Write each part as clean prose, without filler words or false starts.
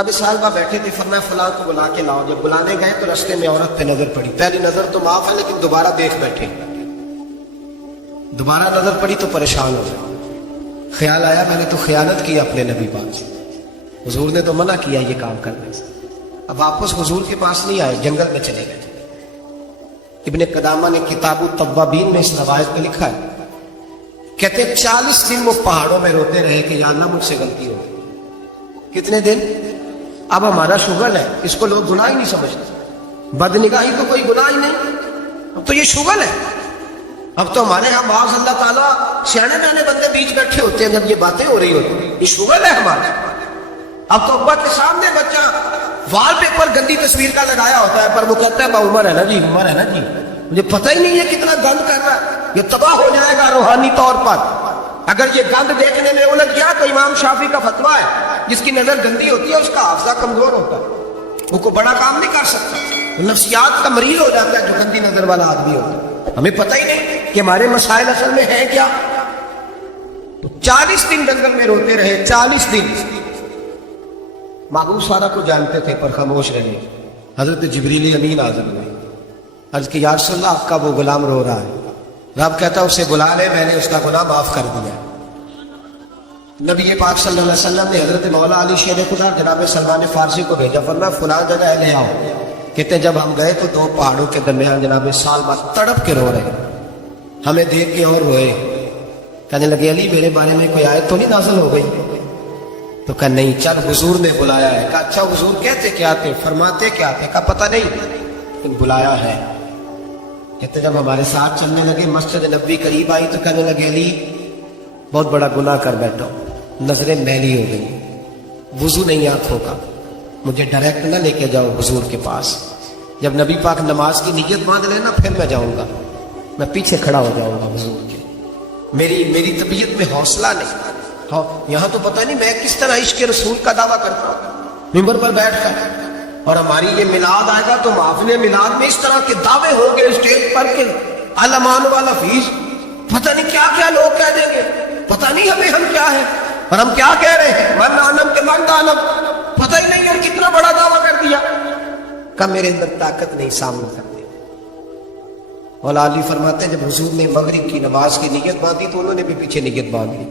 ابھی سال بعد بیٹھے تھے، فرمایا فلاں کو بلا کے لاؤ. جب بلانے گئے تو رستے میں عورت پہ نظر پڑی. پہلی نظر تو معاف ہے لیکن دوبارہ دیکھ بیٹھے. دوبارہ نظر پڑی تو پریشان ہو گئے. خیال آیا میں نے تو خیانت کی اپنے نبی پاک سے. حضور نے تو منع کیا یہ کام کرنے سے. اب واپس حضور کے پاس نہیں آئے، جنگل میں چلے گئے. ابن قدامہ نے کتاب التوابین میں اس روایت میں لکھا ہے، کہتے 40 دن وہ پہاڑوں میں روتے رہے کہ یا اللہ مجھ سے غلطی ہو گئی. کتنے دن؟ اب ہمارا شغل ہے، اس کو لوگ گناہ ہی نہیں سمجھتے. بد نگاہی تو کوئی گناہ ہی نہیں، اب تو یہ شغل ہے. اب تو ہمارے ہاں معاذ اللہ تعالیٰ سیانے بیانے بندے بیچ بیٹھے ہوتے ہیں جب یہ باتیں ہو رہی ہوتی ہیں. یہ شغل ہے ہمارا. اب تو ابا کے سامنے بچہ وال پیپر گندی تصویر کا لگایا ہوتا ہے، پر وہ کہتا ہے عمر ہے نا جی، عمر ہے نا جی. مجھے پتہ ہی نہیں ہے کتنا گند کر رہا ہے. یہ تباہ ہو جائے گا روحانی طور پر اگر یہ گند دیکھنے میں الجھ گیا. تو امام شافعی کا فتویٰ ہے جس کی نظر گندی ہوتی ہے اس کا حافظہ کمزور ہوتا ہے، وہ کوئی بڑا کام نہیں کر سکتا. نفسیات کا مریض ہو جاتا ہے جو گندی نظر والا آدمی ہوتا ہے. ہمیں پتہ ہی نہیں کہ ہمارے مسائل اصل میں ہیں کیا. تو 40 دن جنگل میں روتے رہے. 40 دن محبوب سارا کو جانتے تھے پر خاموش رہے. حضرت جبریل امین حاضر ہوئے. عرض کہ یا رسول اللہ آپ کا وہ غلام رو رہا ہے. رب کہتا اسے بلا لے، میں نے اس کا گناہ معاف کر دیا. نبی پاک صلی اللہ علیہ وسلم نے حضرت مولا علی شیر خدا جناب سلمان فارسی کو بھیجا، فرمایا فلاں جگہ لے آؤ. کہتے جب ہم گئے تو 2 پہاڑوں کے درمیان جناب سالمہ تڑپ کے رو رہے، ہمیں دیکھ کے اور روئے. کہنے لگے علی میرے بارے میں کوئی آیت تو نہیں نازل ہو گئی؟ تو کہا نہیں، چل حضور نے بلایا ہے. کہا اچھا حضور کہتے کیا تھے، فرماتے کیا تھے؟ کہا پتہ نہیں لیکن بلایا ہے. کہتے جب ہمارے ساتھ چلنے لگے مسجد نبوی قریب آئی تو کہنے لگے علی بہت بڑا گناہ کر بیٹھا ہوں، نظریں میلی ہو گئی، وضو نہیں آنکھوں کا، مجھے ڈائریکٹ نہ لے کے جاؤ حضور کے پاس. جب نبی پاک نماز کی نیت باندھ لینا پھر میں جاؤں گا، میں پیچھے کھڑا ہو جاؤں گا حضور کے. میری طبیعت میں حوصلہ نہیں. ہاں یہاں تو پتہ نہیں میں کس طرح عشق رسول کا دعویٰ کرتا ہوں ممبر پر بیٹھ کر. اور ہماری یہ میلاد آئے گا تو محفل میلاد میں اس طرح کے دعوے ہوں گے اسٹیج پر کہ علمان والا فیس، پتہ نہیں کیا کیا لوگ کہہ دیں گے. پتہ نہیں ہم کیا ہیں اور ہم کیا کہہ رہے ہیں. من عالم کے من عالم، پتہ ہی نہیں اور کتنا بڑا دعویٰ کر دیا. کہ میرے اندر طاقت نہیں سامنے کرتے. مولا علی فرماتے ہیں جب حضور نے مغرب کی نماز کی نیت باندھی تو انہوں نے بھی پیچھے نیت باندھ لی.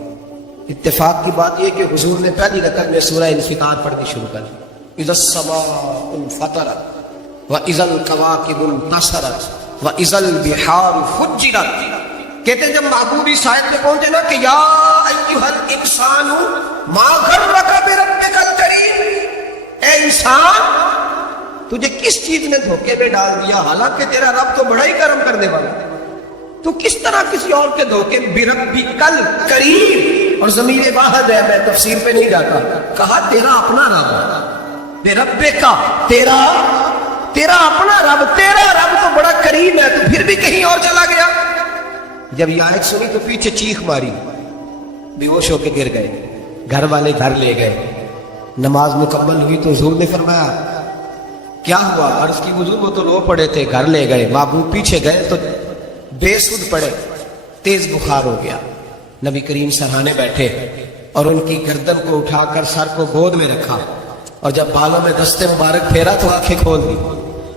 اتفاق کی بات یہ کہ حضور نے پہلی رکعت میں سورہ انفطار پڑھنی شروع کر دی. اذا السماء انفطرت واذا الكواكب انتثرت واذا البحار فجرت. کہتے ہیں جب محبوب اس آیت میں پہنچے نا کہ یا ایھا الانسان ما غرک بربک الکریم، اے انسان تجھے کس چیز نے دھوکے میں ڈال دیا، حالانکہ تیرا رب تو بڑا ہی کرم کرنے والا ہے. تو کس طرح کسی اور کے دھوکے بربک الکریم. اور ضمیر واحد ہے، میں تفسیر پہ نہیں جاتا. کہا تیرا اپنا رب، بربک کا تیرا اپنا رب، تیرا رب تو بڑا کریم ہے، تو پھر بھی کہیں اور چلا گیا. جب یہ آیت سنی تو پیچھے چیخ ماری، بے ہوش ہو کے گر گئے. گھر والے گھر لے گئے. نماز مکمل ہوئی تو حضور نے فرمایا کیا ہوا؟ عرض کی حضور وہ تو رو پڑے تھے، گھر لے گئے. محبوب پیچھے گئے تو بے سود پڑے، تیز بخار ہو گیا. نبی کریم سرہانے بیٹھے اور ان کی گردن کو اٹھا کر سر کو گود میں رکھا، اور جب بالوں میں دستے مبارک پھیرا تو آنکھیں کھول دی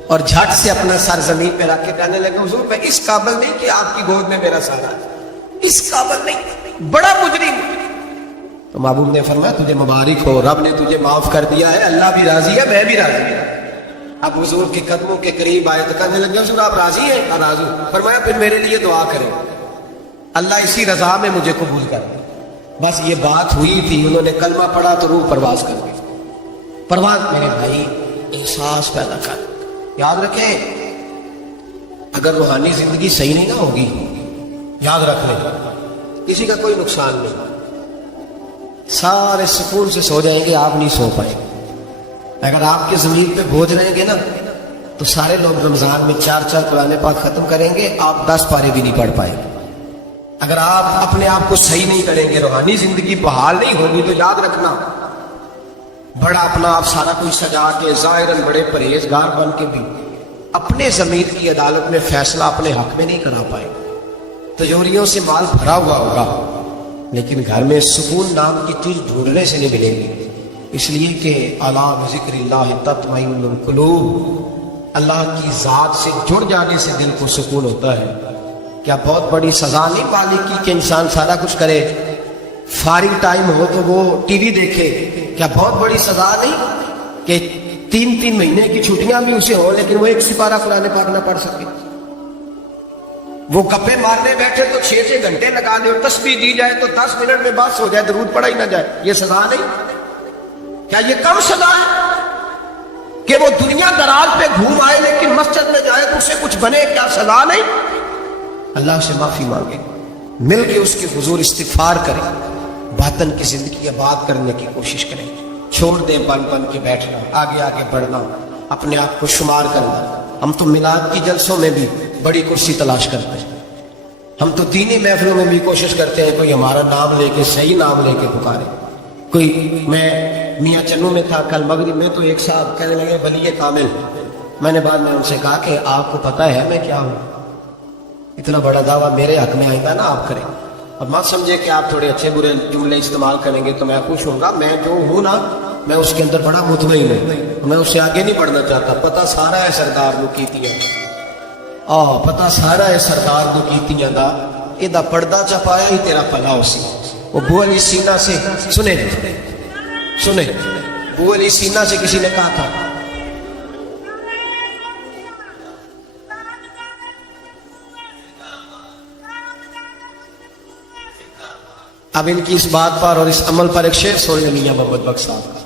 اور جھٹ سے اپنا سر زمین پہ رکھ کے کہنے لگے حضور میں اس قابل نہیں کہ آپ کی گود میں میرا سر آئے، اس قابل نہیں، بڑا مجرم. تو محبوب نے فرمایا تجھے مبارک ہو، رب نے تجھے معاف کر دیا ہے، اللہ بھی راضی ہے، میں بھی راضی ہوں. اب حضور کے قدموں کے قریب آئے تو کہنے لگے حضور آپ راضی ہیں؟ ہاں راضی. فرمایا پھر میرے لیے دعا کریں، اللہ اسی رضا میں مجھے قبول کر دے. بس یہ بات ہوئی تھی، انہوں نے کلمہ پڑھا تو روح پرواز کر گئی. پرواز میرے بھائی احساس پیدا کر. یاد رکھیں اگر روحانی زندگی صحیح نہیں نہ ہوگی، یاد رکھ لیں کسی کا کوئی نقصان نہیں. سارے سکون سے سو جائیں گے، آپ نہیں سو پائیں گے. اگر آپ کے ضمیر پہ بوجھ رہیں گے نا تو سارے لوگ رمضان میں 4 قرآن پاک ختم کریں گے، آپ 10 پارے بھی نہیں پڑھ پائیں گے. اگر آپ اپنے آپ کو صحیح نہیں کریں گے، روحانی زندگی بحال نہیں ہوگی، تو یاد رکھنا بڑا اپنا آپ سارا کوئی سجا کے ظاہراً بڑے پرہیزگار بن کے بھی اپنے ضمیر کی عدالت میں فیصلہ اپنے حق میں نہیں کرا پائے. تجوریوں سے مال بھرا ہوا ہوگا لیکن گھر میں سکون نام کی چیز ڈھونڈنے سے نہیں ملے گی. اس لیے کہ الا بذکر اللہ تطمئن القلوب، اللہ کی ذات سے جڑ جانے سے دل کو سکون ہوتا ہے۔ کیا بہت بڑی سزا نہیں بالغ کی کہ انسان سارا کچھ کرے، فارغ ٹائم ہو تو وہ ٹی وی دیکھے؟ کیا بہت بڑی سزا نہیں کہ 3 مہینے کی چھٹیاں بھی اسے ہو لیکن وہ ایک سپارہ قرآن پاک نہ پڑھ سکے؟ وہ گپے مارنے بیٹھے تو 6 گھنٹے لگا دے، اور تسبیح دی جائے تو 10 منٹ میں بس ہو جائے، درود پڑھا ہی نہ جائے، یہ سزا نہیں؟ کیا یہ کم سزا ہے کہ وہ دنیا دراز پہ گھوم آئے لیکن مسجد میں جائے تو اسے کچھ بنے؟ کیا سزا نہیں؟ اللہ سے معافی مانگے، مل کے اس کے حضور استغفار کریں، باطن کی زندگی آباد کرنے کی کوشش کریں، چھوڑ دیں بن کے بیٹھنا، آگے آگے بڑھنا، اپنے آپ کو شمار کرنا۔ ہم تو میلاد کی جلسوں میں بھی بڑی کرسی تلاش کرتے ہیں، ہم تو دینی محفلوں میں بھی کوشش کرتے ہیں کوئی ہمارا نام لے کے، صحیح نام لے کے پکارے کوئی۔ میں میاں چنو میں تھا کل مغرب میں، تو ایک صاحب کہنے لگے ولی کامل، میں نے بعد میں ان سے کہا کہ آپ کو پتہ ہے میں کیا ہوں؟ اتنا بڑا دعویٰ میرے حق میں آئندہ نہ آپ کریں، اب مت سمجھے کہ آپ تھوڑے اچھے برے جملے استعمال کریں گے تو میں خوش ہوں گا۔ میں جو ہوں نا، میں اس کے اندر بڑا مطمئن ہوں، میں اس سے آگے نہیں بڑھنا چاہتا۔ پتہ سارا ہے سردار نو کیتیاں پتہ سارا ہے سردار نو کیتیاں دا، یہ پردہ چپایا ہی تیرا پلا ہو سی۔ وہ بو علی سینا سے سنے بو علی سینا سے کسی نے کہا تھا اب ان کی اس بات پر اور اس عمل پر ایک شعر سن لیں میاں محمد بخش صاحب کا۔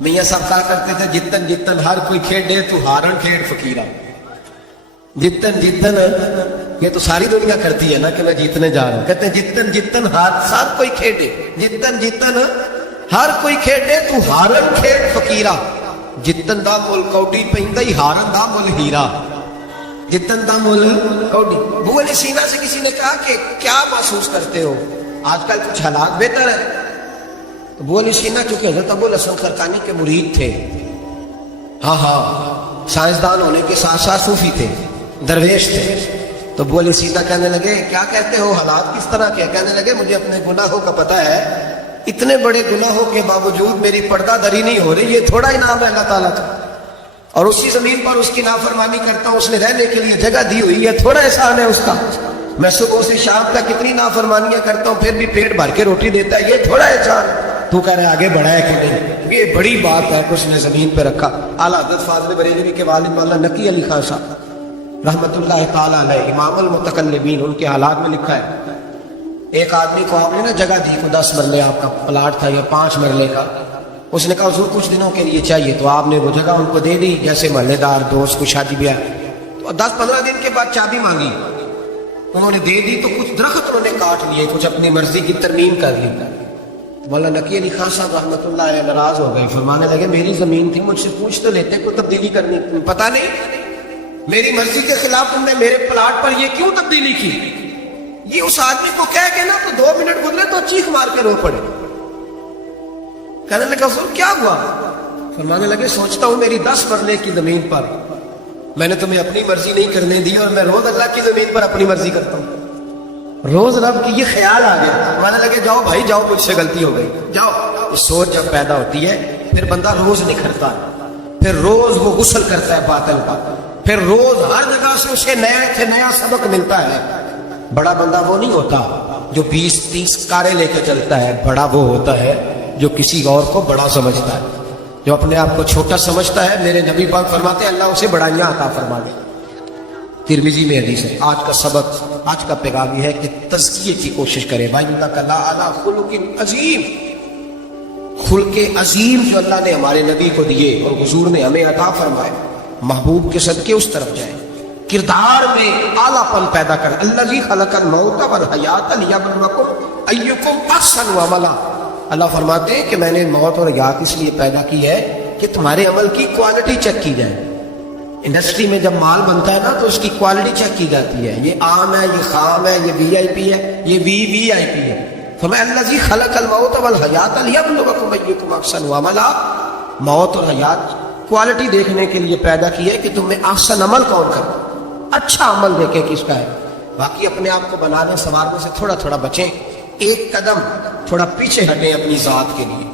میاں صاحب کہا کرتے تھے جتن ہر کوئی کھیڈے تو ہارن کھیڈ فقیرہ۔ جتن یہ تو ساری دنیا کرتی ہے نا کہ میں جیتنے جا رہا ہوں، کہتے ہیں جتن ہر کوئی کھیڈے، جتن ہر کوئی کھیڈے تو ہارن کھیڈ فقیرہ۔ جتن دا مل کوڈی پیندا ہی، ہارن دا مل ہیرا۔ جتن دا مل کوڈی۔ بو علی سینا سے کسی نے کہا کہ کیا محسوس کرتے ہو آج کل کچھ حالات بہتر ہے؟ تو بو علی سینا چونکہ حضرت ابو الحسن خرقانی کے مرید تھے، ہاں سائنسدان ہونے کے ساتھ ساتھ صوفی تھے، درویش تھے، تو بو علی سینا کہنے لگے کیا کہتے ہو، حالات کس طرح کے؟ کہنے لگے مجھے اپنے گناہوں کا پتہ ہے، اتنے بڑے گناہوں کے باوجود میری پردہ دری نہیں ہو رہی، یہ تھوڑا انعام ہے اللہ تعالیٰ کا، اور اسی زمین پر اس کی نافرمانی کرتا ہوں، اس نے رہنے کے لیے جگہ دی ہوئی ہے، تھوڑا احسان ہے اس کا۔ میں صبح سے شام تک کتنی نافرمانیاں کرتا ہوں پھر بھی پیٹ بھر کے روٹی دیتا ہے، یہ تھوڑا احسان۔ تو کہہ رہے آگے بڑھا ہے کہ نہیں، یہ بڑی بات ہے کہ اس نے زمین پہ رکھا۔ اعلیٰ حضرت فاضل بریلوی کے والد مولانا نقی علی خان صاحب رحمۃ اللہ تعالیٰ علیہ، امام المتکلمین، ان کے حالات میں لکھا ہے ایک آدمی کو آپ نے نا جگہ دی کو 10 مرلے آپ کا پلاٹ تھا یا 5 مرلے کا، اس نے کہا حضور کچھ دنوں کے لیے چاہیے، تو آپ نے وہ جگہ ان کو دے دی، جیسے محلے دار دوست کو شادی بیاہ، تو 10-15 دن کے بعد چابی مانگی، انہوں نے دے دی، تو کچھ درخت انہوں نے کاٹ لیے، کچھ اپنی مرضی کی ترمیم کر لی۔ مولانا نقی علی خان صاحب رحمۃ اللہ علیہ ناراض ہو گئے، فرمانے لگے میری زمین تھی، مجھ سے پوچھ تو لیتے کوئی تبدیلی کرنی، پتہ نہیں میری مرضی کے خلاف تم نے میرے پلاٹ پر یہ کیوں تبدیلی کی؟ یہ اس آدمی کو کہہ کے نا تو 2 منٹ گزرے تو چیخ مار کے رو پڑے۔ کہنے لگا حضور کیا ہوا؟ فرمانے لگے سوچتا ہوں میری 10 مرلے کی زمین پر میں نے تمہیں اپنی مرضی نہیں کرنے دی، اور میں روز اللہ کی زمین پر اپنی مرضی کرتا ہوں، روز رب کی یہ خیال آ گیا، فرمانے لگے جاؤ بھائی جاؤ، مجھ سے غلطی ہو گئی، جاؤ۔ یہ سوچ جب پیدا ہوتی ہے پھر بندہ روز نکھرتا ہے، پھر روز وہ غسل کرتا ہے باطل کا، پھر روز ہر جگہ سے اسے نیا سے نیا سبق ملتا ہے۔ بڑا بندہ وہ نہیں ہوتا جو 20-30 کاریں لے کے چلتا ہے، بڑا وہ ہوتا ہے جو کسی اور کو بڑا سمجھتا ہے، جو اپنے آپ کو چھوٹا سمجھتا ہے۔ میرے نبی پاک فرماتے ہیں اللہ اسے بڑائیاں عطا فرما دے۔ ترمذی میں حدیث ہے۔ آج کا سبق، آج کا پیغام یہ ہے کہ تزکیے کی کوشش کرے۔ وَإِنَّكَ لَعَلَىٰ خُلُقٍ عَظِيمٍ، خلق عظیم جو اللہ نے ہمارے نبی کو دیے اور حضور نے ہمیں عطا فرمائے، محبوب کے صدقے اس طرف جائیں، کردار میں اعلیٰ پن پیدا کر۔ الذی خلق الموت والحیات لیبلوکم ایکم احسن عملا۔ اللہ فرماتے ہیں کہ میں نے موت اور حیات اس لیے پیدا کی ہے کہ تمہارے عمل کی کوالٹی چیک کی جائے۔ انڈسٹری میں جب مال بنتا ہے نا تو اس کی کوالٹی چیک کی جاتی ہے، یہ عام ہے، یہ خام ہے، یہ وی آئی پی ہے، یہ وی آئی پی ہے۔ فرمایا الذی خلق الموت والحیات لیبلوکم ایکم احسن عملا، موت اور حیات کوالٹی دیکھنے کے لیے پیدا کی ہے کہ تم میں احسن عمل کون کرے، اچھا عمل دیکھیں کس کا ہے۔ باقی اپنے آپ کو بنانے سنوارنے سے تھوڑا تھوڑا بچیں، ایک قدم تھوڑا پیچھے ہٹیں اپنی ذات کے لیے،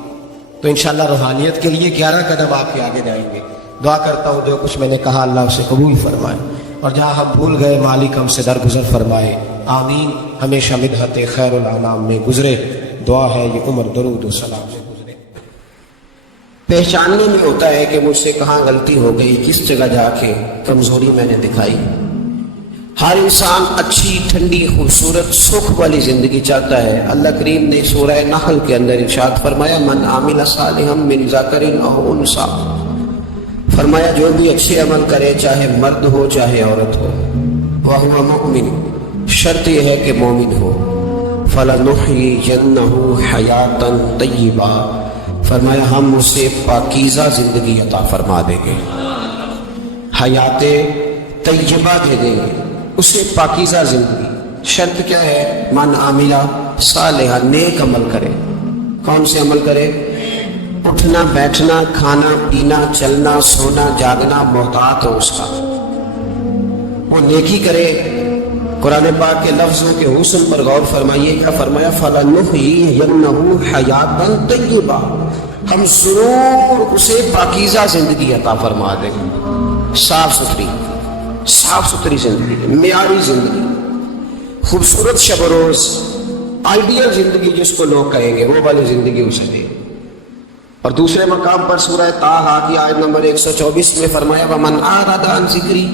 تو انشاءاللہ روحانیت کے لیے 11 قدم آپ کے آگے جائیں گے. دعا کرتا ہوں جو کچھ میں نے کہا اللہ اسے قبول فرمائے، اور جہاں ہم بھول گئے مالک ہم سے درگزر فرمائے. آمین. ہمیشہ مدحت خیر الانام میں گزرے. دعا ہے یہ عمر درود و سلام سے گزرے. پہچاننے میں ہوتا ہے کہ مجھ سے کہاں غلطی ہو گئی، کس جگہ جا کے کمزوری میں نے دکھائی. ہر انسان اچھی ٹھنڈی خوبصورت سکھ والی زندگی چاہتا ہے. اللہ کریم نے سورہ نحل کے اندر ارشاد فرمایا من عامل صالحا من ذکر او انثی، فرمایا جو بھی اچھے عمل کرے چاہے مرد ہو چاہے عورت ہو، وَهُوَ مُؤْمِنٌ، شرط یہ ہے کہ مومن ہو. فَلَنُحْيِيَنَّهُ حَيَاةً طَيِّبَةً، فرمایا ہم اسے پاکیزہ زندگی عطا فرما دیں گے، حیات طیبہ دے دیں گے اسے، پاکیزہ زندگی. شرط کیا ہے؟ من عامل صالحا، نیک عمل کرے. کون سے عمل کرے؟ اٹھنا بیٹھنا کھانا پینا چلنا سونا جاگنا محتاط ہو اس کا، وہ نیکی کرے. قرآن پاک کے لفظوں کے حسن پر غور فرمائیے. کیا فرمایا؟ فَلَنُحْيِيَنَّهُ حَيَاةً طَيِّبَةً، ہم ضرور اسے پاکیزہ زندگی عطا فرما دیں گے. صاف ستھری زندگی، معیاری زندگی، خوبصورت شب و روز، آئیڈیل زندگی جس کو لوگ کہیں گے وہ والی زندگی اسے دے. اور دوسرے مقام پر سورہ طٰہٰ کی آیت نمبر 124 میں فرمایا وَمَنْ أَعْرَضَ عَنْ ذِكْرِی،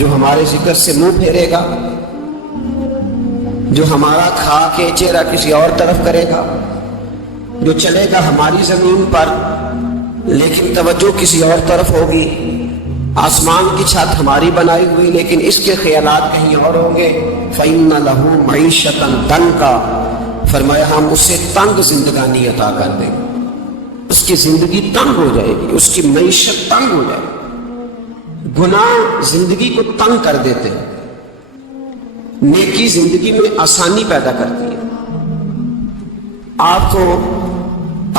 جو ہمارے ذکر سے منہ پھیرے گا، جو ہمارا کھا کے چہرہ کسی اور طرف کرے گا، جو چلے گا ہماری زمین پر لیکن توجہ کسی اور طرف ہوگی، آسمان کی چھت ہماری بنائی ہوئی لیکن اس کے خیالات کہیں اور ہوں گے. فَإِنَّ لَهُ مَعِيشَةً ضَنْكًا، فرمایا ہم اسے تنگ زندگانی عطا کر دیں گے. اس کی زندگی تنگ ہو جائے گی، اس کی معیشت تنگ ہو جائے گی. گناہ زندگی کو تنگ کر دیتے ہیں، نیکی زندگی میں آسانی پیدا کرتی ہے. آپ کو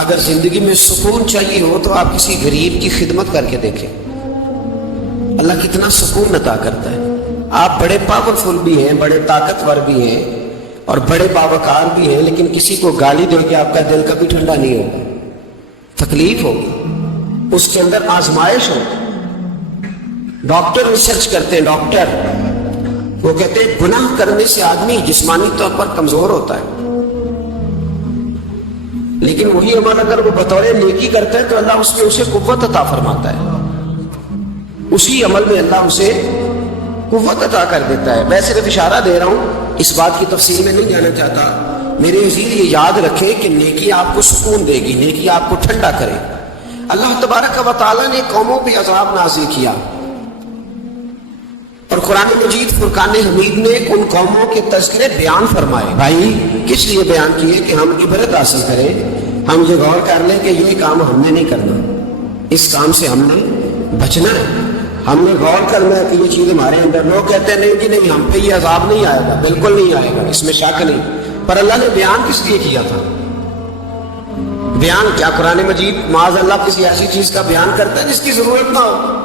اگر زندگی میں سکون چاہیے ہو تو آپ کسی غریب کی خدمت کر کے دیکھیں، اللہ کتنا سکون عطا کرتا ہے. آپ بڑے پاورفل بھی ہیں، بڑے طاقتور بھی ہیں اور بڑے باوقار بھی ہیں، لیکن کسی کو گالی دے کے آپ کا دل کبھی ٹھنڈا نہیں ہوگا، تکلیف ہوگی، اس کے اندر آزمائش ہوگی. ڈاکٹر ریسرچ کرتے ہیں، ڈاکٹر وہ کہتے ہیں گناہ کرنے سے آدمی جسمانی طور پر کمزور ہوتا ہے، لیکن وہی عمل اگر وہ بطور نیکی کرتا ہے تو اللہ اس میں اسے قوت عطا فرماتا ہے، اسی عمل میں اللہ اسے قوت عطا کر دیتا ہے. میں صرف اشارہ دے رہا ہوں، اس بات کی تفصیل میں نہیں جانا چاہتا. میرے عزیز یہ یاد رکھیں کہ نیکی آپ کو سکون دے گی، نیکی آپ کو ٹھنڈا کرے. اللہ تبارک و تعالیٰ نے قوموں پہ عذاب نازل کیا اور قرآن مجید فرقان حمید نے ان قوموں کے تذکرے بیان فرمائے. بھائی کس لیے بیان کیے؟ کہ ہم عبرت حاصل کریں، ہم یہ غور کر لیں کہ یہ کام ہم نے نہیں کرنا، اس کام سے ہم نے بچنا ہے، ہم نے غور کرنا ہے کہ یہ چیز ہمارے اندر. لوگ کہتے ہیں نہیں جی نہیں ہم پہ یہ عذاب نہیں آئے گا، بالکل نہیں آئے گا، اس میں شک نہیں. پر اللہ نے بیان کس لیے کیا تھا؟ بیان کیا قرآن مجید معاذ اللہ کسی ایسی چیز کا بیان کرتا ہے جس کی ضرورت نہ ہو؟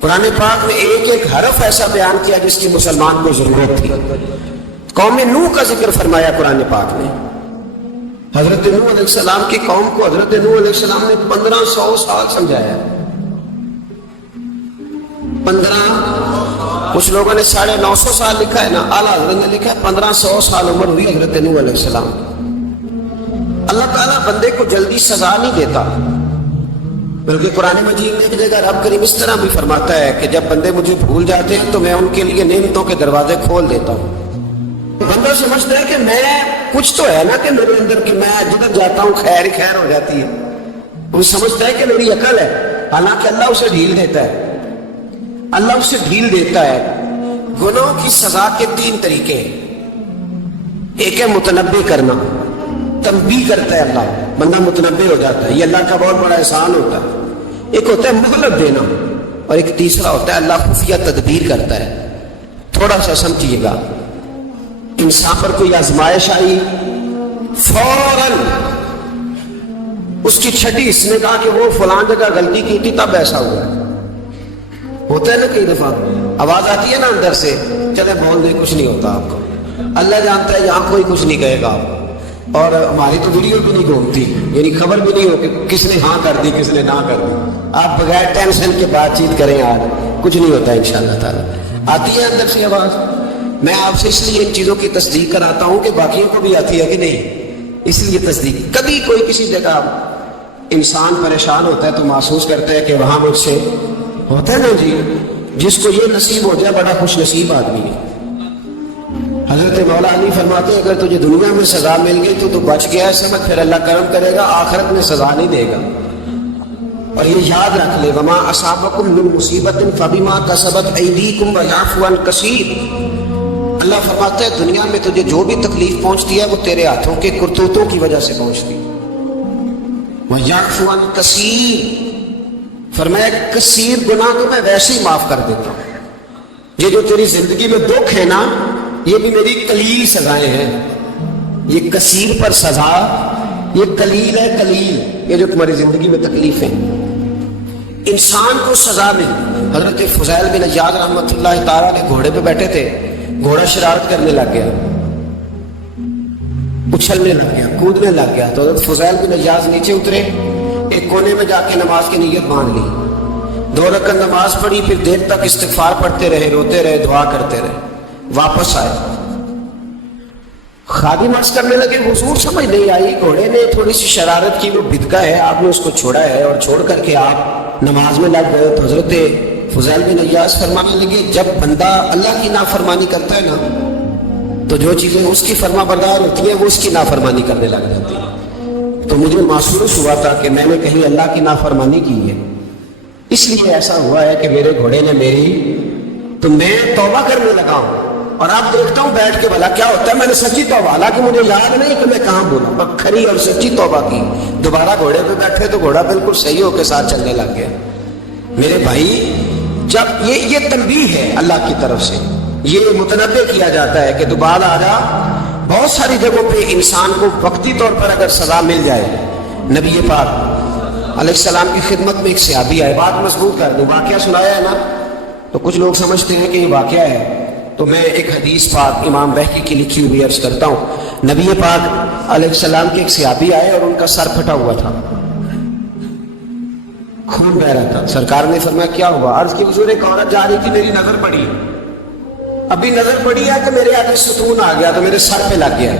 قرآن پاک نے ایک ایک حرف ایسا بیان کیا جس کی مسلمان کو ضرورت تھی. قوم نوح کا ذکر فرمایا قرآن پاک نے. حضرت نوح علیہ السلام کی قوم کو حضرت نوح علیہ السلام نے 1500 سال سمجھایا. 15، کچھ لوگوں نے 950 سال لکھا ہے نا، اعلیٰ حضرت نے لکھا ہے 1500 سال عمر ہوئی حضرت نوح علیہ السلام. اللہ تعالیٰ بندے کو جلدی سزا نہیں دیتا، بلکہ قرآن مجید میں ایک جگہ رب کریم اس طرح بھی فرماتا ہے کہ جب بندے مجھے بھول جاتے ہیں تو میں ان کے لیے نعمتوں کے دروازے کھول دیتا ہوں. بندہ سمجھتا ہے کہ میں کچھ تو ہے نا کہ میرے اندر کہ میں جدھر جاتا ہوں خیر ہی خیر ہو جاتی ہے. وہ سمجھتا ہے کہ میری عقل ہے، حالانکہ اللہ اسے ڈھیل دیتا ہے. اللہ اسے ڈھیل دیتا ہے. گناہوں کی سزا کے 3 طریقے ہیں. ایک ہے متنبع کرنا، تنبیہ کرتا ہے اللہ، بندہ متنبع ہو جاتا ہے، یہ اللہ کا بہت بڑا احسان ہوتا ہے. ایک ہوتا ہے مہلت دینا، اور ایک تیسرا ہوتا ہے اللہ خفیہ تدبیر کرتا ہے. تھوڑا سا سمجھیے گا، انسان پر کوئی آزمائش آئی، فوراً اس کی چھٹی اس نے کہا کہ وہ فلان جگہ غلطی کی تھی تب ایسا ہوا ہے. ہوتا ہے نا کئی دفعہ آواز آتی ہے نا اندر سے، چلے بول دے کچھ نہیں ہوتا آپ کو. اللہ جانتا ہے یہاں کوئی کچھ نہیں کہے گا آپ کو، اور ہماری تو ویڈیو بھی نہیں گھومتی، یعنی خبر بھی نہیں ہو کہ کس نے ہاں کر دی کس نے نہ کر دی. آپ بغیر ٹینشن کے بات چیت کریں، آج کچھ نہیں ہوتا انشاءاللہ تعالی. آتی ہے اندر سے آواز. میں آپ سے اس لیے ان چیزوں کی تصدیق کراتا ہوں کہ باقیوں کو بھی آتی ہے کہ نہیں، اس لیے تصدیق. کبھی کوئی کسی جگہ انسان پریشان ہوتا ہے تو محسوس کرتا ہے کہ وہاں مجھ سے ہوتا ہے نا جی، جس کو یہ نصیب ہو جائے بڑا خوش نصیب آدمی ہے. حضرت مولا علی فرماتے ہیں اگر تجھے دنیا میں سزا مل گئی تو بچ گیا ہے سمجھ، پھر اللہ کرم کرے گا، آخرت میں سزا نہیں دے گا. اور یہ یاد رکھ لے، وما اصابکم من مصیبت فبما کسبت ایدیکم ویعفو عن کثیر. اللہ فرماتا ہے دنیا میں تجھے جو بھی تکلیف پہنچتی ہے وہ تیرے ہاتھوں کے کرتوتوں کی وجہ سے پہنچتی ہے. ویعفو عن کثیر، فرمایا کثیر گناہ کو میں ویسے ہی معاف کر دیتا ہوں. یہ جو تیری زندگی میں دکھ ہے نا، یہ بھی میری قلیل سزائیں ہیں. یہ کثیر پر سزا، یہ قلیل ہے، قلیل یہ جو تمہاری زندگی میں تکلیف ہے. انسان کو سزا ملی. حضرت فضیل بن عیاض رحمۃ اللہ تعالیٰ نے گھوڑے پہ بیٹھے تھے، گھوڑا شرارت کرنے لگ گیا، اچھلنے لگ گیا، کودنے لگ گیا. تو حضرت فضیل بن عیاض نیچے اترے، ایک کونے میں جا کے نماز کی نیت باندھ لی، 2 رکعت نماز پڑھی، پھر دیر تک استغفار پڑھتے رہے، روتے رہے، دعا کرتے رہے. واپس آئے، خادم عرض کرنے لگے حضور سمجھ نہیں آئی، گھوڑے نے تھوڑی سی شرارت کی، وہ بدکا ہے، آپ نے اس کو چھوڑا ہے اور چھوڑ کر کے آپ نماز میں لگ گئے. تو حضرت فضیل بن عیاض فرمانے لگے جب بندہ اللہ کی نافرمانی کرتا ہے نا تو جو چیزیں اس کی فرما بردار ہوتی ہیں وہ اس کی نافرمانی کرنے لگ جاتی ہیں. تو مجھے محسوس ہوا تھا کہ میں نے کہیں اللہ کی نافرمانی کی ہے، اس لیے ایسا ہوا ہے کہ میرے گھوڑے نے میری، تو میں توبہ کرنے لگا ہوں. اور آپ دیکھتا ہوں بیٹھ کے بھلا کیا ہوتا ہے. میں نے سچی توبہ، حالانکہ مجھے یاد نہیں کہ میں کہاں بولا، کھری اور سچی توبہ کی. دوبارہ گھوڑے پہ بیٹھے تو گھوڑا بالکل صحیح ہو کے ساتھ چلنے لگ گیا. میرے بھائی جب یہ تنبیہ ہے اللہ کی طرف سے، یہ متنبہ کیا جاتا ہے کہ دوبارہ آ جا. بہت ساری جگہوں پہ انسان کو وقتی طور پر اگر سزا مل جائے، نبی پاک علیہ السلام کی خدمت میں ایک صحابی آئے، بات مضبوط کر دوں، واقعہ سنایا ہے نا تو کچھ لوگ سمجھتے ہیں کہ یہ واقعہ ہے، تو میں ایک حدیث پاک امام بہقی کی لکھی ہوئی عرض کرتا ہوں. نبی پاک علیہ السلام کے ایک صحابی آئے اور ان کا سر پھٹا ہوا تھا، خون بہ رہا تھا. سرکار نے فرمایا کیا ہوا؟ عرض کی حضور ایک عورت جا رہی تھی، میری نظر پڑی، ابھی نظر پڑی ہے کہ میرے آگے ستون آ گیا تو میرے سر پہ لگ گیا.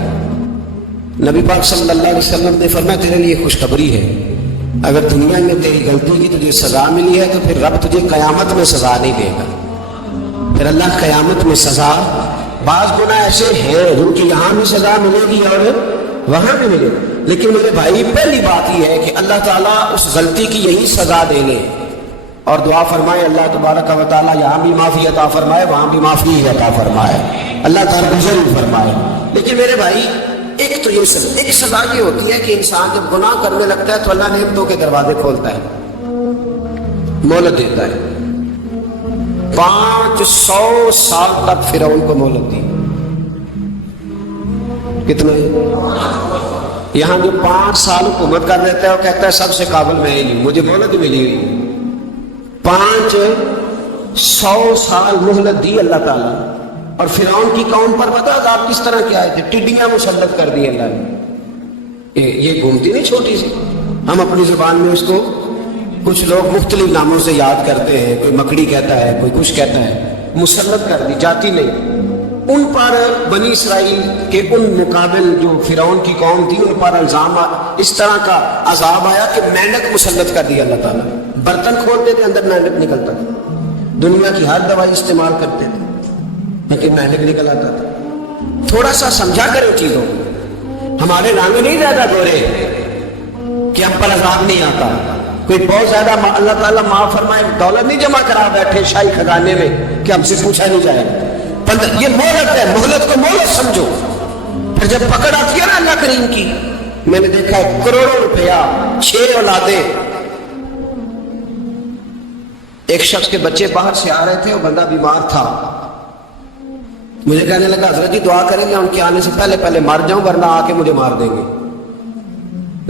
نبی پاک صلی اللہ علیہ وسلم نے فرمایا تیرے لیے خوشخبری ہے، اگر دنیا میں تیری غلطی کی تجھے سزا ملی ہے تو پھر رب تجھے قیامت میں سزا نہیں دے گا. پھر اللہ قیامت میں سزا، بعض گناہ ایسے ہیں جن کی یہاں بھی سزا ملے گی اور وہاں بھی ملے گی. لیکن میرے بھائی پہلی بات یہ ہے کہ اللہ تعالیٰ اس غلطی کی یہی سزا دے لے اور دعا فرمائے اللہ تبارک و تعالیٰ یہاں بھی معافی عطا فرمائے، وہاں بھی معافی عطا فرمائے، اللہ درگزر فرمائے. لیکن میرے بھائی ایک تو یہ سزا، ایک سزا یہ ہوتی ہے کہ انسان جب گناہ کرنے لگتا ہے تو اللہ نعمتوں کے دروازے کھولتا ہے، مہلت دیتا ہے. 500 سال تک فرعون کو مہلت دی. کتنے؟ یہاں جو 5 سال حکومت کر لیتا ہے وہ کہتا ہے سب سے قابل میں ہی نہیں، مجھے مہلت ملی ہوئی. 500 سال مہلت دی اللہ تعالیٰ. اور فرعون کی قوم پر پتہ آپ کس طرح کیا ہے؟ ٹڈیاں مسلط کر دی اللہ نے. یہ گھومتی نہیں چھوٹی سی، ہم اپنی زبان میں اس کو کچھ لوگ مختلف ناموں سے یاد کرتے ہیں، کوئی مکڑی کہتا ہے، کوئی کچھ کہتا ہے. مسلط کر دی، جاتی نہیں. ان پر بنی اسرائیل کے ان مقابل جو فرعون کی قوم تھی ان پر الزام اس طرح کا عذاب آیا کہ مینڈک مسلط کر دیا اللہ تعالیٰ. برتن کھولتے تھے اندر مینڈک نکلتا تھا، دنیا کی ہر دوائی استعمال کرتے تھے لیکن مینڈک نکل آتا تھا. تھوڑا سا سمجھا کرو چیزوں کو. ہمارے رنگ نہیں زیادہ گورے کہ ہم پر عذاب نہیں آتا. کوئی بہت زیادہ اللہ تعالیٰ معاف فرمائے دولت نہیں جمع کرا بیٹھے شاہی خزانے میں کہ ہم سے پوچھا نہیں جائے. یہ مہلت ہے، مہلت کو مہلت سمجھو. پھر جب پکڑ آتی ہے نا اللہ کریم کی، میں نے دیکھا ہے کروڑوں روپیہ، 6 اولادیں. ایک شخص کے بچے باہر سے آ رہے تھے، وہ بندہ بیمار تھا. مجھے کہنے لگا حضرت جی دعا کریں گے ان کے آنے سے پہلے مر جاؤں ورنہ آ کے مجھے مار دیں گے.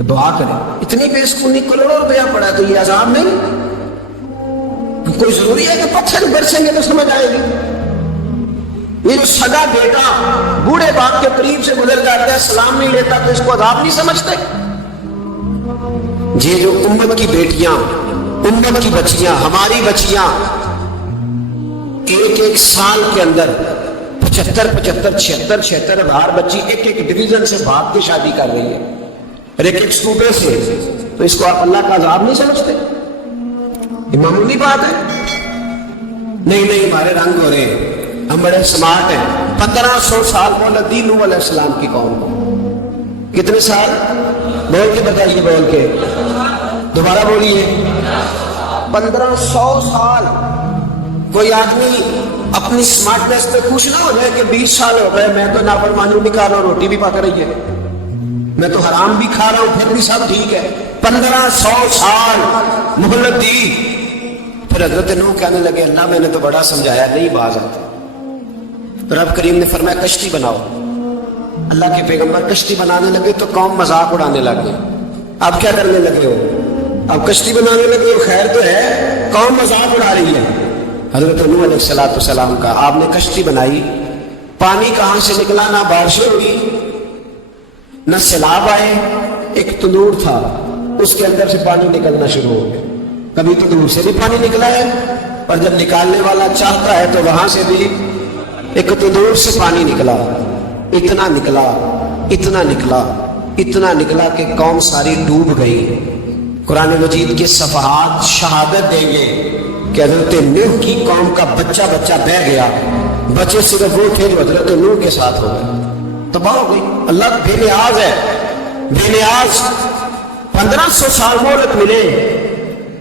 دعا کریں. اتنی بے سکونی، کروڑوں روپیہ پڑا ہے تو یہ عذاب نہیں؟ کوئی ضروری ہے کہ پتھر برسیں گے تو سمجھ آئے گی؟ یہ جو سگا بیٹا بوڑھے باپ کے قریب سے گزر جاتا ہے سلام نہیں لیتا تو اس کو عذاب نہیں سمجھتے؟ یہ جو امت کی بیٹیاں، امت کی بچیاں، ہماری بچیاں ایک ایک سال کے اندر 75 76 ہزار بچی ایک ایک ڈویژن سے بھاگ کے شادی کر رہی ہے اور ایک ایک صوبے سے، تو اس کو آپ اللہ کا عذاب نہیں سمجھتے؟ یہ معمولی بات ہے؟ نہیں ہمارے رنگ ہو رہے ہیں، ہم بڑے سمارٹ ہیں۔ 1500 سال مولد دی نوح علیہ السلام کی قوم کو، کتنے سال؟ بول کے بتائیے، بول کے دوبارہ بولیے۔ 1500 سال۔ کوئی آدمی اپنی سمارٹنس پہ خوش نہ ہو جائے کہ 20 سال ہو گئے میں تو نافرمانی بھی کر رہا ہوں، روٹی بھی پک رہی ہے، میں تو حرام بھی کھا رہا ہوں، پھر بھی سب ٹھیک ہے۔ 1500 سال مہلت دی۔ پھر حضرت نوح کہنے لگے اللہ میں نے تو بڑا سمجھایا نہیں باز آتا۔ رب کریم نے فرمایا کشتی بناؤ۔ اللہ کے پیغمبر کشتی بنانے لگے تو قوم مذاق اڑانے لگ گئی۔ اب کیا کرنے لگے ہو؟ اب کشتی بنانے لگے ہو، خیر تو ہے، قوم مذاق اڑا رہی ہے۔ حضرت نوح علیہ السلام کا آپ نے کشتی بنائی، پانی کہاں سے نکلا؟ نہ بارشیں ہوئی نہ سیلاب آئے، ایک تندور تھا اس کے اندر سے پانی نکلنا شروع ہو گیا۔ کبھی تندور سے بھی پانی نکلا ہے اور جب نکالنے والا چاہتا ہے تو وہاں سے بھی ایک تندور سے پانی نکلا، اتنا نکلا اتنا نکلا اتنا نکلا کہ قوم ساری ڈوب گئی۔ قرآن مجید کے صفحات شہادت دیں گے کہ حضرت نوح کی قوم کا بچہ بہ گیا، بچے صرف وہ تھے جو حضرت نوح کے ساتھ ہو گئے، تباہ ہو گئی۔ اللہ بے نیاز ہے، بے نیاز۔ 1500 سال مہلت ملے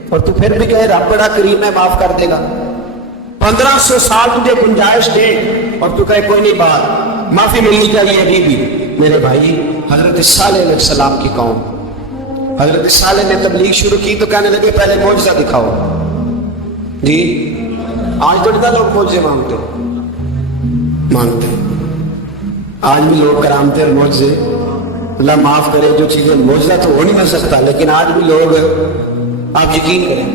اور تو پھر بھی کہے رب بڑا کریم ہے معاف کر دے گا۔ 1500 سال تجھے گنجائش دے اور تو کہے کوئی نہیں بات معافی ملنی چاہیے ابھی بھی۔ میرے بھائی حضرت صالح علیہ السلام کی قوم، حضرت صالح نے تبلیغ شروع کی تو کہنے لگے پہلے معجزہ دکھاؤ۔ جی آج تو اتنا لوگ معجزے مانگتے ہیں، آج بھی لوگ کرامتے اور معجزے، اللہ معاف کرے جو چیزیں معجزہ تو ہو نہیں سکتا، لیکن آج بھی لوگ، آپ یقین کریں،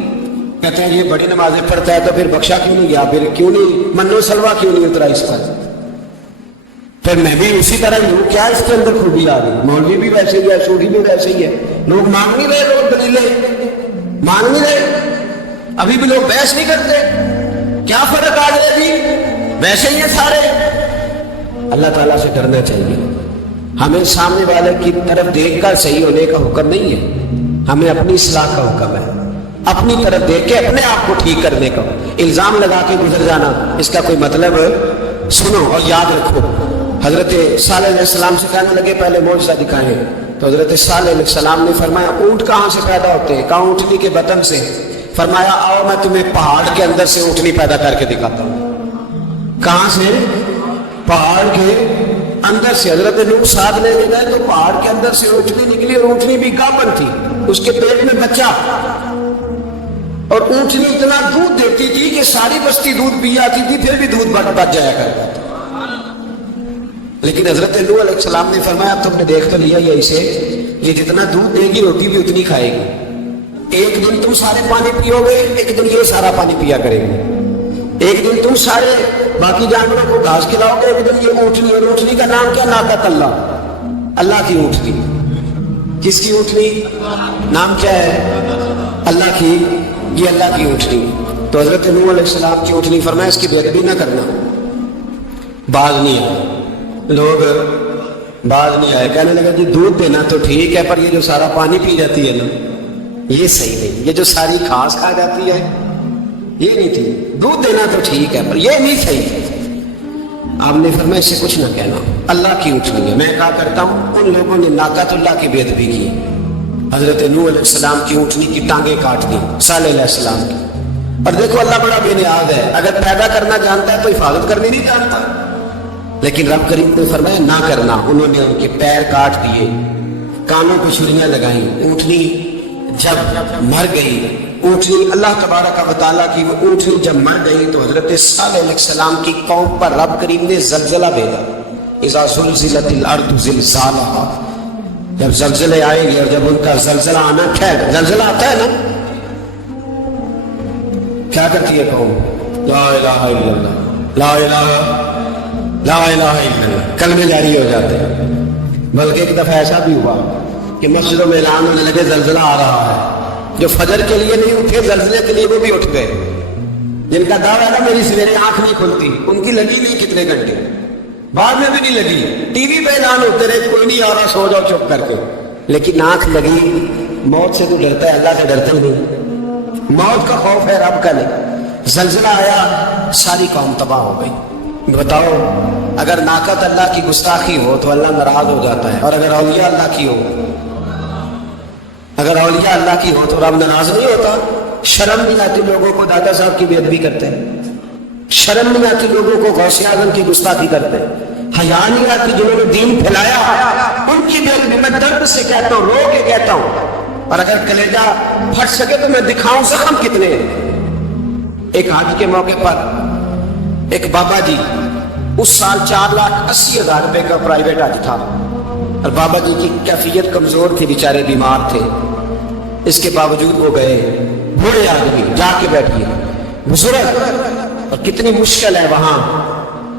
کہتے ہیں یہ بڑی نمازیں پڑھتا ہے تو پھر بخشا کیوں نہیں گیا، پھر کیوں نہیں منو سلوا کیوں نہیں اترا اس پر، پھر میں بھی اسی طرح ہوں، کیا اس کے اندر خوبی آ گئی؟ مولوی بھی ویسے ہی ہے، سوری بھی ویسے ہی ہے، لوگ مانگ نہیں رہے، لوگ دلیلیں مانگ نہیں رہے، ابھی بھی لوگ بحث نہیں کرتے، کیا فرق آ گیا جی ویسے ہی ہیں سارے۔ اللہ تعالیٰ سے ڈرنا چاہیے، ہمیں سامنے والے کی طرف دیکھ کر صحیح ہونے کا حکم نہیں ہے، ہمیں اپنی اصلاح کا حکم ہے، اپنی طرف دیکھ کے اپنے آپ کو ٹھیک کرنے کا۔ الزام لگا کے گزر جانا اس کا کوئی مطلب؟ سنو اور یاد رکھو، حضرت صالح علیہ السلام سے کہنے لگے پہلے معجزہ دکھائیں، تو حضرت صالح علیہ السلام نے فرمایا اونٹ کہاں سے پیدا ہوتے ہیں؟ کہا اونٹنی کے بطن سے۔ فرمایا آؤ میں تمہیں پہاڑ کے اندر سے اونٹنی پیدا کر کے دکھاتا ہوں۔ کہاں سے؟ پہاڑ کے اندر سے۔ حضرت نوح ساتھ لے گئے تو پہاڑ کے اندر سے اونٹنی نکلی، اور اونٹنی بھی گابن تھی، اس کے پیٹ میں بچہ، اور اونٹنی اتنا دودھ دیتی تھی کہ ساری بستی دودھ پی جاتی تھی، پھر بھی دودھ بچ جایا کرتا تھا۔ لیکن حضرت نوح علیہ السلام نے فرمایا تم نے دیکھ تو لیا یہ اسے، یہ جتنا دودھ دے گی روٹی بھی اتنی کھائے گی، ایک دن تم سارے پانی پیو گے، ایک دن یہ سارا پانی پیا کرے گی، ایک دن تم سارے باقی جانوروں کو گھاس کھلاؤ گے، ایک دن یہ اونٹنی، اور اونٹنی کا نام کیا؟ ناقۃ اللہ، اللہ کی اونٹنی۔ کس کی اونٹنی؟ نام کیا ہے؟ اللہ کی، یہ اللہ کی اونٹنی۔ تو حضرت نوح علیہ السلام کی اونٹنی، فرمایا اس کی بے ادبی نہ کرنا۔ باز نہیں آئے لوگ، باز نہیں آئے، کہنے لگا جی دودھ دینا تو ٹھیک ہے، پر یہ جو سارا پانی پی جاتی ہے نا یہ صحیح نہیں، یہ جو ساری گھاس کھا جاتی ہے یہ نہیں تھی، دودھ دینا تو ٹھیک ہے پر یہ نہیں صحیح۔ آپ نے فرمایا اس سے کچھ نہ کہنا، اللہ کی اونٹنی ہے۔ میں کہا کرتا ہوں ان لوگوں نے ناقۃ اللہ کی بے ادبی کی، حضرت نوح علیہ السلام کی اونٹنی کی ٹانگیں کاٹ دی، صالح علیہ السلام کی۔ اور دیکھو اللہ بڑا بے نیاز ہے، اگر پیدا کرنا جانتا ہے تو حفاظت کرنی نہیں جانتا، لیکن رب کریم نے فرمایا نہ کرنا۔ انہوں نے ان کے پیر کاٹ دیے، کانوں پہ چھریاں لگائیں۔ اونٹنی جب مر گئی، اونٹنی اللہ تبارک و تعالیٰ کی وہ اونٹنی جب مر گئی تو حضرت صالح علیہ السلام کی قوم پر رب کریم نے زلزلہ بھیجا۔ اذا زلزلت الارض زلزالہا، جب زلزلے آئے گے اور جب ان کا زلزلہ آنا، خیر زلزلہ آتا ہے نا، کیا کرتی ہے قوم؟ لا الہ الا اللہ، لا الہ لا الہ الا اللہ کلمے جاری ہو جاتے ہیں. بلکہ ایک دفعہ ایسا بھی ہوا کہ مسجدوں میں اعلان ہونے لگے زلزلہ آ رہا ہے. جو فجر کے لیے نہیں اٹھے زلزلے کے لیے وہ بھی اٹھ گئے. جن کا دعویٰ ہے میری سویرے آنکھ نہیں کھلتی, ان کی لگی نہیں کتنے گھنٹے, بعد میں بھی نہیں لگی. ٹی وی پہ اعلان ہوتے رہے کوئی نہیں آ رہا, سو جاؤ چپ کر کے. لیکن آنکھ لگی. موت سے تو ڈرتا ہے, اللہ سے ڈرتا ہی نہیں. موت کا خوف ہے, رب کا نہیں. زلزلہ آیا, ساری قوم تباہ ہو گئی. بتاؤ اگر ناقت اللہ کی گستاخی ہو تو اللہ ناراض ہو جاتا ہے, اور اگر اولیاء اللہ کی ہو, اگر اولیاء اللہ کی ہو تو رب ناراض نہیں ہوتا. شرم نہیں آتی لوگوں کو دادا صاحب کی بے ادبی کرتے ہیں, شرم نہیں آتی لوگوں کو غوث اعظم کی گستاخی کرتے ہیں, حیا نہیں آتی جنہوں نے دین پھیلایا ان کی بے ادبی. میں درد سے کہتا ہوں, رو کے کہتا ہوں, اور اگر کلیجہ پھٹ سکے تو میں دکھاؤں زخم کتنے ہیں. ایک حج کے موقع پر ایک بابا جی, اس سال 4,80,000 روپے کا پرائیویٹ حج تھا, اور بابا جی کی کیفیت کمزور تھی, بیچارے بیمار تھے. اس کے باوجود وہ گئے. بوڑھے آدمی, جا کے بیٹھیے, بزرگ, اور کتنی مشکل ہے وہاں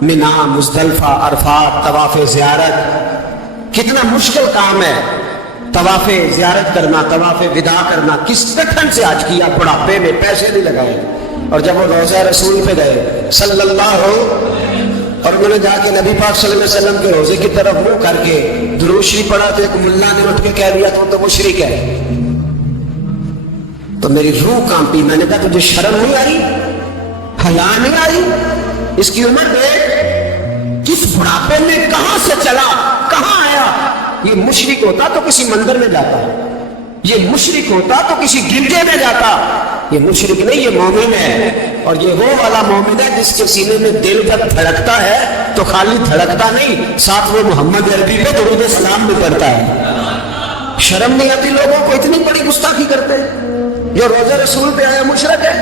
منا, مزدلفہ, عرفات, طواف زیارت. کتنا مشکل کام ہے طواف زیارت کرنا, طواف وداع کرنا. کس طرح سے حج کیا, بڑھاپے میں, پیسے نہیں لگائے. اور جب وہ روضہ رسول پہ گئے صلی اللہ اور انہوں نے جا کے نبی پاک صلی اللہ علیہ وسلم کے روزے کی طرف منہ کر کے درود شریف پڑھا تو ایک ملا نے اٹھ کے کہہ دیا تو مشرک ہے. تو میری روح کانپی. میں نے کہا تجھے شرم نہیں آئی, حیا نہیں آئی؟ اس کی عمر دیکھ, کس بڑھاپے میں کہاں سے چلا, کہاں آیا. یہ مشرک ہوتا تو کسی مندر میں جاتا, یہ مشرک ہوتا تو کسی گرجے میں جاتا. یہ مشرک نہیں, یہ مومن ہے. اور یہ وہ والا مومن ہے جس کے سینے میں دل جب دھڑکتا ہے تو خالی دھڑکتا نہیں, ساتھ وہ محمد عربی پہ درود سلام بھی پڑھتا ہے. شرم نہیں آتی لوگوں کو, اتنی بڑی گستاخی کرتے ہیں. جو روزہ رسول پہ آیا مشرک ہے.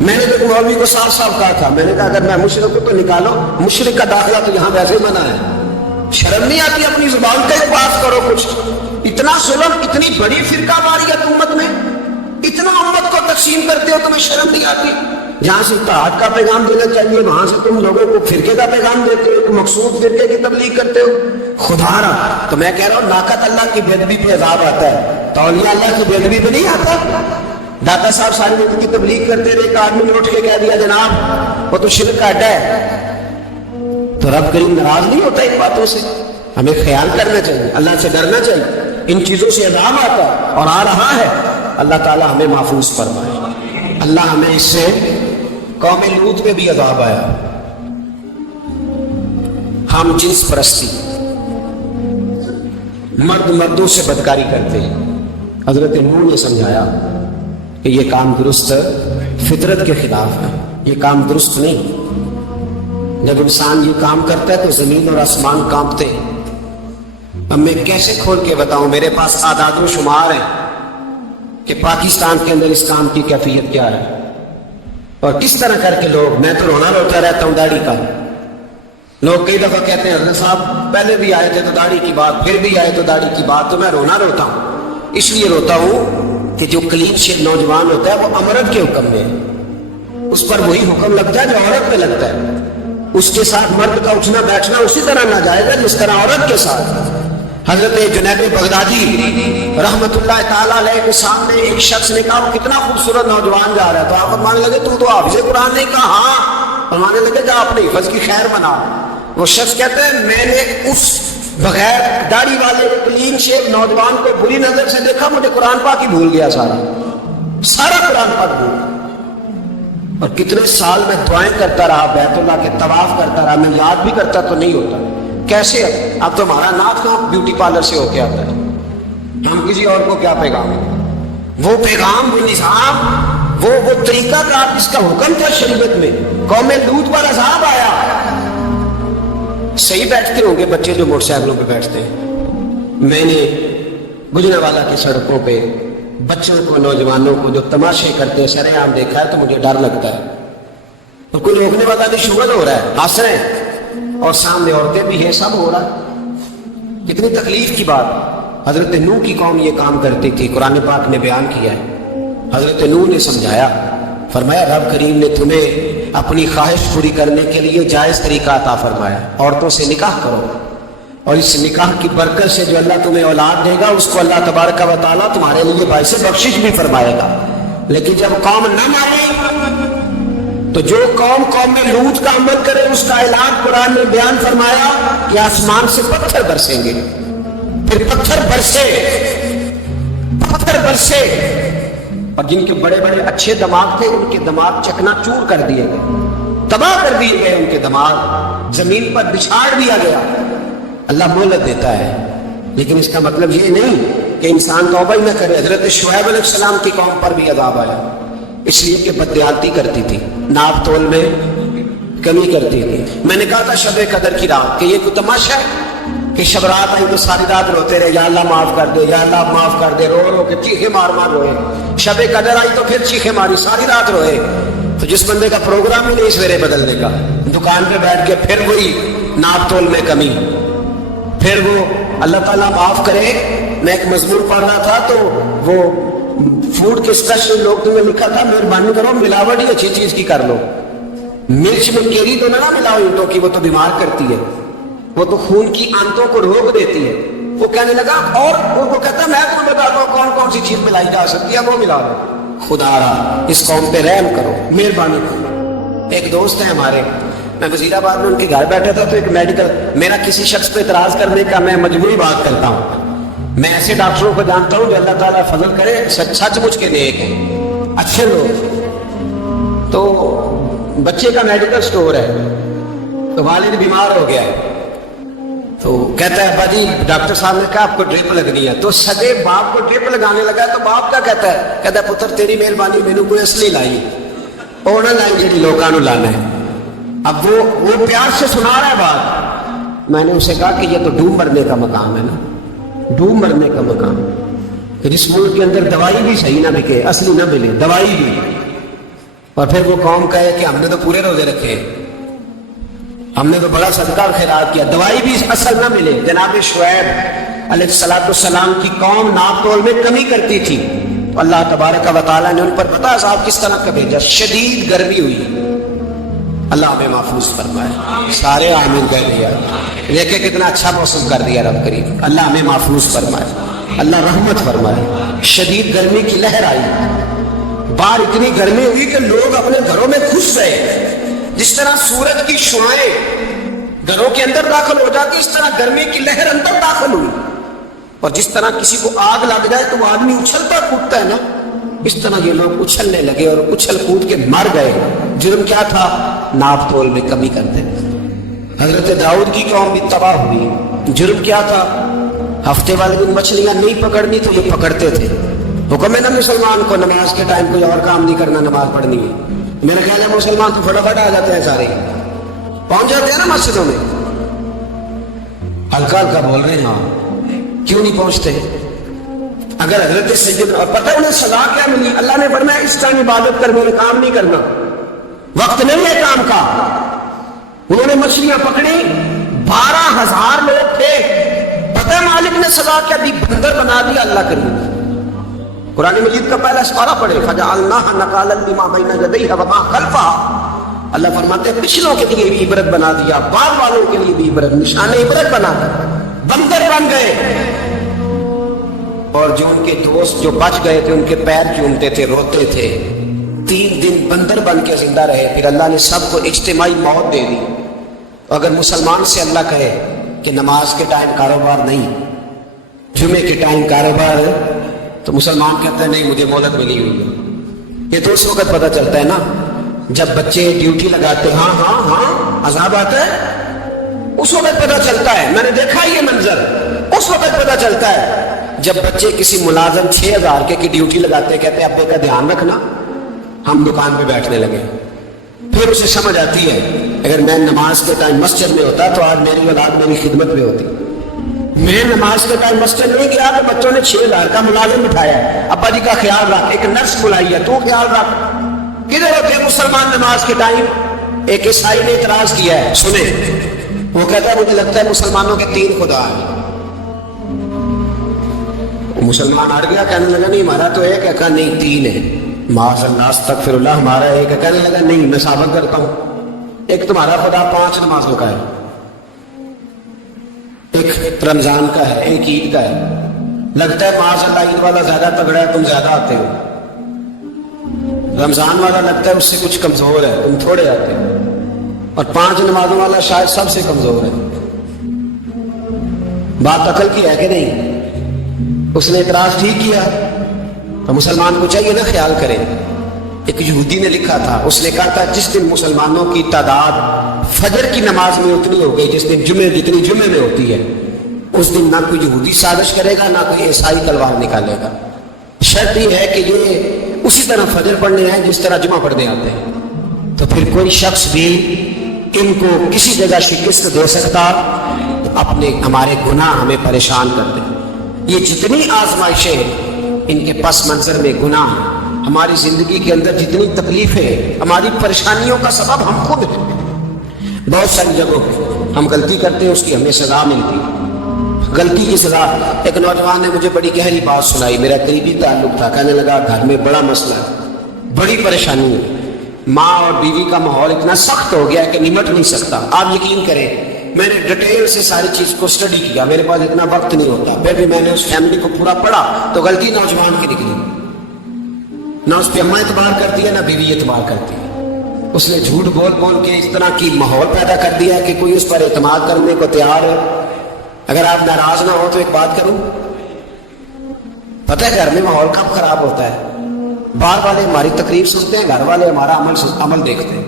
میں نے تو مولوی کو صاف صاف کہا تھا, میں نے کہا اگر میں مشرک ہوں تو نکالو, مشرک کا داخلہ تو یہاں ویسے ہی منع ہے. شرم نہیں آتی, اپنی زبان کا بات کرو کچھ. اتنا ظلم, اتنی بڑی فرقہ واریت امت میں, اتنا امت کو تقسیم کرتے ہو, تمہیں شرم نہیں آتی. جہاں سے اتحاد کا پیغام دینا چاہیے وہاں سے تم لوگوں کو فرقے کا پیغام دیتے ہو, تم مقصود فرقے کی تبلیغ کرتے ہو. خدا رہا تو میں کہہ رہا ہوں ناقت اللہ کی بے ادبی پہ عذاب آتا ہے, تو اولیاء اللہ کی بے ادبی پہ نہیں آتا. دادا صاحب ساری لوگوں کی تبلیغ کرتے رہے, ایک آدمی نے اٹھ کے کہہ دیا جناب وہ تو شرک کا اڈا ہے, تو رب کریم ناراض نہیں ہوتا ان باتوں سے. ہمیں خیال کرنا چاہیے, اللہ سے ڈرنا چاہیے. ان چیزوں سے عذاب آتا ہے اور آ رہا ہے. اللہ تعالیٰ ہمیں محفوظ فرمائے. اللہ ہمیں اس سے, قوم لوط میں بھی عذاب آیا. ہم جنس پرستی, مرد مردوں سے بدکاری کرتے ہیں. حضرت نوح نے سمجھایا کہ یہ کام درست فطرت کے خلاف ہے, یہ کام درست نہیں. جب انسان یہ کام کرتا ہے تو زمین اور آسمان کانپتے ہیں. اب میں کیسے کھول کے بتاؤں, میرے پاس اعداد و شمار ہیں کہ پاکستان کے اندر اس کام کی کیفیت کیا ہے, اور کس طرح کر کے لوگ, میں تو رونا روتا رہتا ہوں داڑھی کا. لوگ کئی دفعہ کہتے ہیں حضرت صاحب پہلے بھی آئے تھے تو داڑھی کی بات, پھر بھی آئے تو داڑھی کی بات. تو میں رونا روتا ہوں, اس لیے روتا ہوں کہ جو کلین شیو نوجوان ہوتا ہے وہ امرت کے حکم میں ہے, اس پر وہی حکم لگتا ہے جو عورت پہ لگتا ہے. اس کے ساتھ مرد کا اٹھنا بیٹھنا اسی طرح ناجائز ہے جس طرح عورت کے ساتھ. حضرت جنید بغدادی رحمت اللہ تعالیٰ علیہ کے سامنے ایک شخص نے کہا وہ کتنا خوبصورت نوجوان جا رہا ہے, تو آپ فرمانے لگے تو حافظ قرآن نہیں کہا. ہاں. فرمانے لگے جا اپنے حفظ کی خیر بنا. وہ شخص کہتے ہیں میں نے اس بغیر داڑھی والے کلین شیو نوجوان کو بری نظر سے دیکھا, مجھے قرآن پاک ہی بھول گیا, سارا قرآن پاک بھول. اور کتنے سال میں دعائیں کرتا رہا, بیت اللہ کے طواف کرتا رہا, میں یاد بھی کرتا تو نہیں ہوتا. کیسے اب تو ہمارا نعت کہاں بیوٹی پارلر سے ہو کے آتا ہے, ہم کسی اور کو کیا پیغام, وہ پیغام, وہ نظام, وہ طریقہ کا جس کا حکم تھا شریعت میں. قوم لوط پر عذاب آیا. صحیح بیٹھتے ہوں گے بچے جو موٹر سائیکلوں پہ بیٹھتے ہیں. میں نے گجرانوالہ کی سڑکوں پہ بچوں کو, نوجوانوں کو جو تماشے کرتے ہیں سر عام دیکھا ہے تو مجھے ڈر لگتا ہے. اور کوئی روکنے والا نہیں, شغل ہو رہا ہے, ہنس رہے ہیں, اور سامنے عورتیں بھی ہیں, سب ہو رہا ہے. کتنی تکلیف کی بات. حضرت نوح کی قوم یہ کام کرتی تھی, قرآن پاک نے بیان کیا ہے. حضرت نوح نے سمجھایا, فرمایا رب کریم نے تمہیں اپنی خواہش پوری کرنے کے لیے جائز طریقہ عطا فرمایا. عورتوں سے نکاح کرو اور اس نکاح کی برکت سے جو اللہ تمہیں اولاد دے گا اس کو اللہ تبارک و تعالیٰ تمہارے لیے باعث بخشش بھی فرمائے گا. لیکن جب قوم نہ مانے تو جو قوم میں لوط کا عمل کرے اس کا اعلان قرآن نے بیان فرمایا کہ آسمان سے پتھر برسیں گے. پھر پتھر برسے اور جن کے بڑے بڑے اچھے دماغ تھے ان کے دماغ چکنا چور کر دیے گئے, تباہ کر دیے گئے, ان کے دماغ زمین پر بچھاڑ دیا گیا. اللہ مہلت دیتا ہے لیکن اس کا مطلب یہ نہیں کہ انسان توبہ ہی نہ کرے. حضرت شعیب علیہ السلام کی قوم پر بھی عذاب آیا اس لیے کہ بددیانتی کرتی تھی, ناپ تول میں کمی کرتی تھی. میں نے کہا تھا شب قدر کی رات کہ یہ کوئی تماشا ہے کہ شب رات آئی تو ساری رات روتے رہے یا اللہ معاف کر دے, یا اللہ معاف کر دے, رو رو کے چیخے مار مار روئے. شب قدر آئی تو پھر چیخے ماری, ساری رات روئے. تو جس بندے کا پروگرام ہی نہیں سویرے بدلنے کا, دکان پہ بیٹھ کے پھر وہی ناپ تول میں کمی, پھر وہ اللہ تعالیٰ معاف کرے. میں ایک مضمون پڑھ رہا تھا تو وہ فوڈ کے اسٹیشن لوگ تمہیں لکھا تھا مہربانی کرو ملاوٹ ہی اچھی چیز کی کر لو, مرچ میں کیری تو نہ ملاؤ اینٹوں کی, وہ تو بیمار کرتی ہے, وہ تو خون کی آنتوں کو روک دیتی ہے. وہ کہنے لگا اور وہ کہتا میں تمہیں بتاتا ہوں کون کون سی چیز ملائی جا سکتی ہے, وہ ملا لو. خدا را اس قوم پہ رحم کرو, مہربانی کرو. ایک دوست ہے ہمارے, میں وزیر آباد میں ان کے گھر بیٹھا تھا تو ایک میڈیکل, میرا کسی شخص پہ اعتراض کرنے کا میں مجبوری بات کرتا ہوں. میں ایسے ڈاکٹروں کو جانتا ہوں جو اللہ تعالیٰ فضل کرے سچ مچ کے نیک ہیں, اچھے لوگ. تو بچے کا میڈیکل سٹور ہے تو والد بیمار ہو گیا ہے تو کہتا ہے ابا جی ڈاکٹر صاحب نے کہا آپ کو ڈرپ لگنی ہے. تو سگے باپ کو ڈرپ لگانے لگا تو باپ کیا کہتا ہے پتر تیری مہربانی مینوں کوئی اصلی لائی اور نہ لائی جی لوگوں کو لانا ہے. اب وہ پیار سے سنا رہا ہے بات. میں نے اسے کہا کہ یہ تو ڈوب مرنے کا مقام ہے نا, ڈوب مرنے کا مقام. جس ملک کے اندر دوائی بھی صحیح نہ بکے, اصلی نہ ملے دوائی بھی, اور پھر وہ قوم کہے کہ ہم نے تو پورے روزے رکھے, ہم نے تو بڑا صدقہ اور خیرات کیا, دوائی بھی اصل نہ ملے. جناب شعیب علیہ السلام کی قوم ناپ تول میں کمی کرتی تھی, اللہ تبارک و تعالیٰ نے ان پر پتہ صاحب کس طرح کا بھیجا, شدید گرمی ہوئی. اللہ ہمیں محفوظ فرمائے, سارے آمین کہہ دیا. دیکھیں کتنا اچھا موسم کر دیا رب کریم. اللہ ہمیں محفوظ فرمائے, اللہ رحمت فرمائے. شدید گرمی کی لہر آئی, باہر اتنی گرمی ہوئی کہ لوگ اپنے گھروں میں گھس گئے. جس طرح سورج کی شعاعیں گھروں کے اندر داخل ہو جاتی اس طرح گرمی کی لہر اندر داخل ہوئی. اور جس طرح کسی کو آگ لگ جائے تو وہ آدمی اچھلتا کودتا ہے نا, اس طرح یہ لوگ اچھلنے لگے اور اچھل کود کے مر گئے. جرم کیا تھا؟ ناپ تول میں کمی کرتے. حضرت داؤد کی قوم بھی تباہ ہوئی. جرم کیا تھا؟ ہفتے والے دن مچھلیاں نہیں پکڑنی تو یہ پکڑتے تھے. حکم ہے نا مسلمان کو نماز کے ٹائم کوئی اور کام نہیں کرنا, نماز پڑھنی ہے. میرا خیال ہے مسلمان تو فٹافٹ آ جاتے ہیں, سارے پہنچ جاتے ہیں نا مسجدوں میں. ہلکا ہلکا بول رہے ہیں, کیوں نہیں پہنچتے؟ اگر حضرت سید اور پتہ انہیں سزا کیا ملی, اللہ نے فرمایا اس ٹائم عبادت کر, میرے کام نہیں کرنا, وقت نہیں ہے کام کا. انہوں نے مچھلیاں پکڑی, 12,000 لوگ تھے. پتہ مالک نے سزا کیا دی, بندر بنا دیا. اللہ کریم قرآن مجید کا پہلا سپارہ پڑھے, فَجَعَلْنَاهَا نَكَالًا لِمَا بَيْنَ يَدَيْهَا وَمَا خَلْفَهَا. اللہ فرماتے ہیں پچھلوں کے لیے بھی عبرت بنا دیا, بعد والوں کے لیے بھی عبرت, نشان عبرت بنا دیا. بندر بن گئے اور جو ان کے دوست جو بچ گئے تھے ان کے پیر چومتے تھے, روتے تھے. 3 دن بندر بن کے زندہ رہے. پھر اللہ نے سب کو اجتماعی موت دے دی. اگر مسلمان سے اللہ کہے کہ نماز کے ٹائم کاروبار نہیں, جمعے کے ٹائم کاروبار, تو مسلمان کہتا ہے نہیں مجھے مہلت ملی ہوئی ہے. یہ تو اس وقت پتہ چلتا ہے نا جب بچے ڈیوٹی لگاتے, ہاں عذاب آتا ہے, اس وقت پتہ چلتا ہے. میں نے دیکھا یہ منظر, اس وقت پتہ چلتا ہے جب بچے کسی ملازم 6,000 کے کی ڈیوٹی لگاتے, کہتے ہیں ابے کا دھیان رکھنا, ہم دکان پہ بیٹھنے لگے. پھر اسے سمجھ آتی ہے اگر میں نماز کے ٹائم مسجد میں ہوتا تو آج میری اولاد میری خدمت میں ہوتی. میں نماز کے ٹائم مسجد نہیں گیا تو بچوں نے 6,000 کا ملازم بٹھایا ہے, ابا جی کا خیال رکھ, ایک نرس بلائی ہے تو خیال رکھ. کدھر ہوتے ہیں مسلمان نماز کے ٹائم؟ ایک عیسائی نے اعتراض کیا ہے, سنیں, وہ کہتا ہے مجھے لگتا ہے مسلمانوں کے 3 خدا ہیں. مسلمان ہٹ گیا, کہنے لگا نہیں ہمارا تو ایک ہے, کہا نہیں 3 ہے. معاذ اللہ استغفر اللہ ہمارا ایک ہے. کہنے لگا نہیں میں ثابت کرتا ہوں. ایک تمہارا خدا 5 نمازوں کا ہے, ایک رمضان کا ہے, ایک عید کا ہے. لگتا ہے معاذ اللہ عید والا زیادہ تگڑا ہے, تم زیادہ آتے ہو. رمضان والا لگتا ہے اس سے کچھ کمزور ہے, تم تھوڑے آتے ہو. اور 5 نمازوں والا شاید سب سے کمزور ہے. بات عقل کی ہے کہ نہیں؟ اس نے اعتراض ٹھیک کیا. تو مسلمان کو چاہیے نا خیال کرے. ایک یہودی نے لکھا تھا, اس نے کہا تھا جس دن مسلمانوں کی تعداد فجر کی نماز میں اتنی ہو گئی جس دن جتنی جمعے میں ہوتی ہے, اس دن نہ کوئی یہودی سازش کرے گا نہ کوئی عیسائی تلوار نکالے گا. شرط یہ ہے کہ یہ اسی طرح فجر پڑھنے ہیں جس طرح جمعہ پڑھنے آتے ہیں. تو پھر کوئی شخص بھی ان کو کسی جگہ شکست دے سکتا اپنے ہمارے گناہ ہمیں پریشان کرتے ہیں. یہ جتنی آزمائشیں ان کے پس منظر میں گناہ, ہماری زندگی کے اندر جتنی تکلیفیں, ہماری پریشانیوں کا سبب ہم خود ہیں. بہت ساری جگہوں پہ ہم غلطی کرتے ہیں, اس کی ہمیں سزا ملتی ہے. غلطی کی سزا. ایک نوجوان نے مجھے بڑی گہری بات سنائی, میرا قریبی تعلق تھا. کہنے لگا گھر میں بڑا مسئلہ ہے, بڑی پریشانی ہے, ماں اور بیوی کا ماحول اتنا سخت ہو گیا ہے کہ نمٹ نہیں سکتا. آپ یقین کریں میں نے ڈیٹیل سے ساری چیز کو اسٹڈی کیا, میرے پاس اتنا وقت نہیں ہوتا, پھر بھی میں نے اس فیملی کو پورا پڑھا. تو غلطی نوجوان کی نکلی. نہ اس پہ اماں اعتبار کرتی ہے نہ بیوی اعتبار کرتی ہے. اس نے جھوٹ بول بول کے اس طرح کی ماحول پیدا کر دیا کہ کوئی اس پر اعتماد کرنے کو تیار ہے. اگر آپ ناراض نہ ہو تو ایک بات کروں, پتہ ہے گھر میں ماحول کب خراب ہوتا ہے؟ باہر والے ہماری تقریر سنتے ہیں, گھر والے ہمارا عمل دیکھتے ہیں.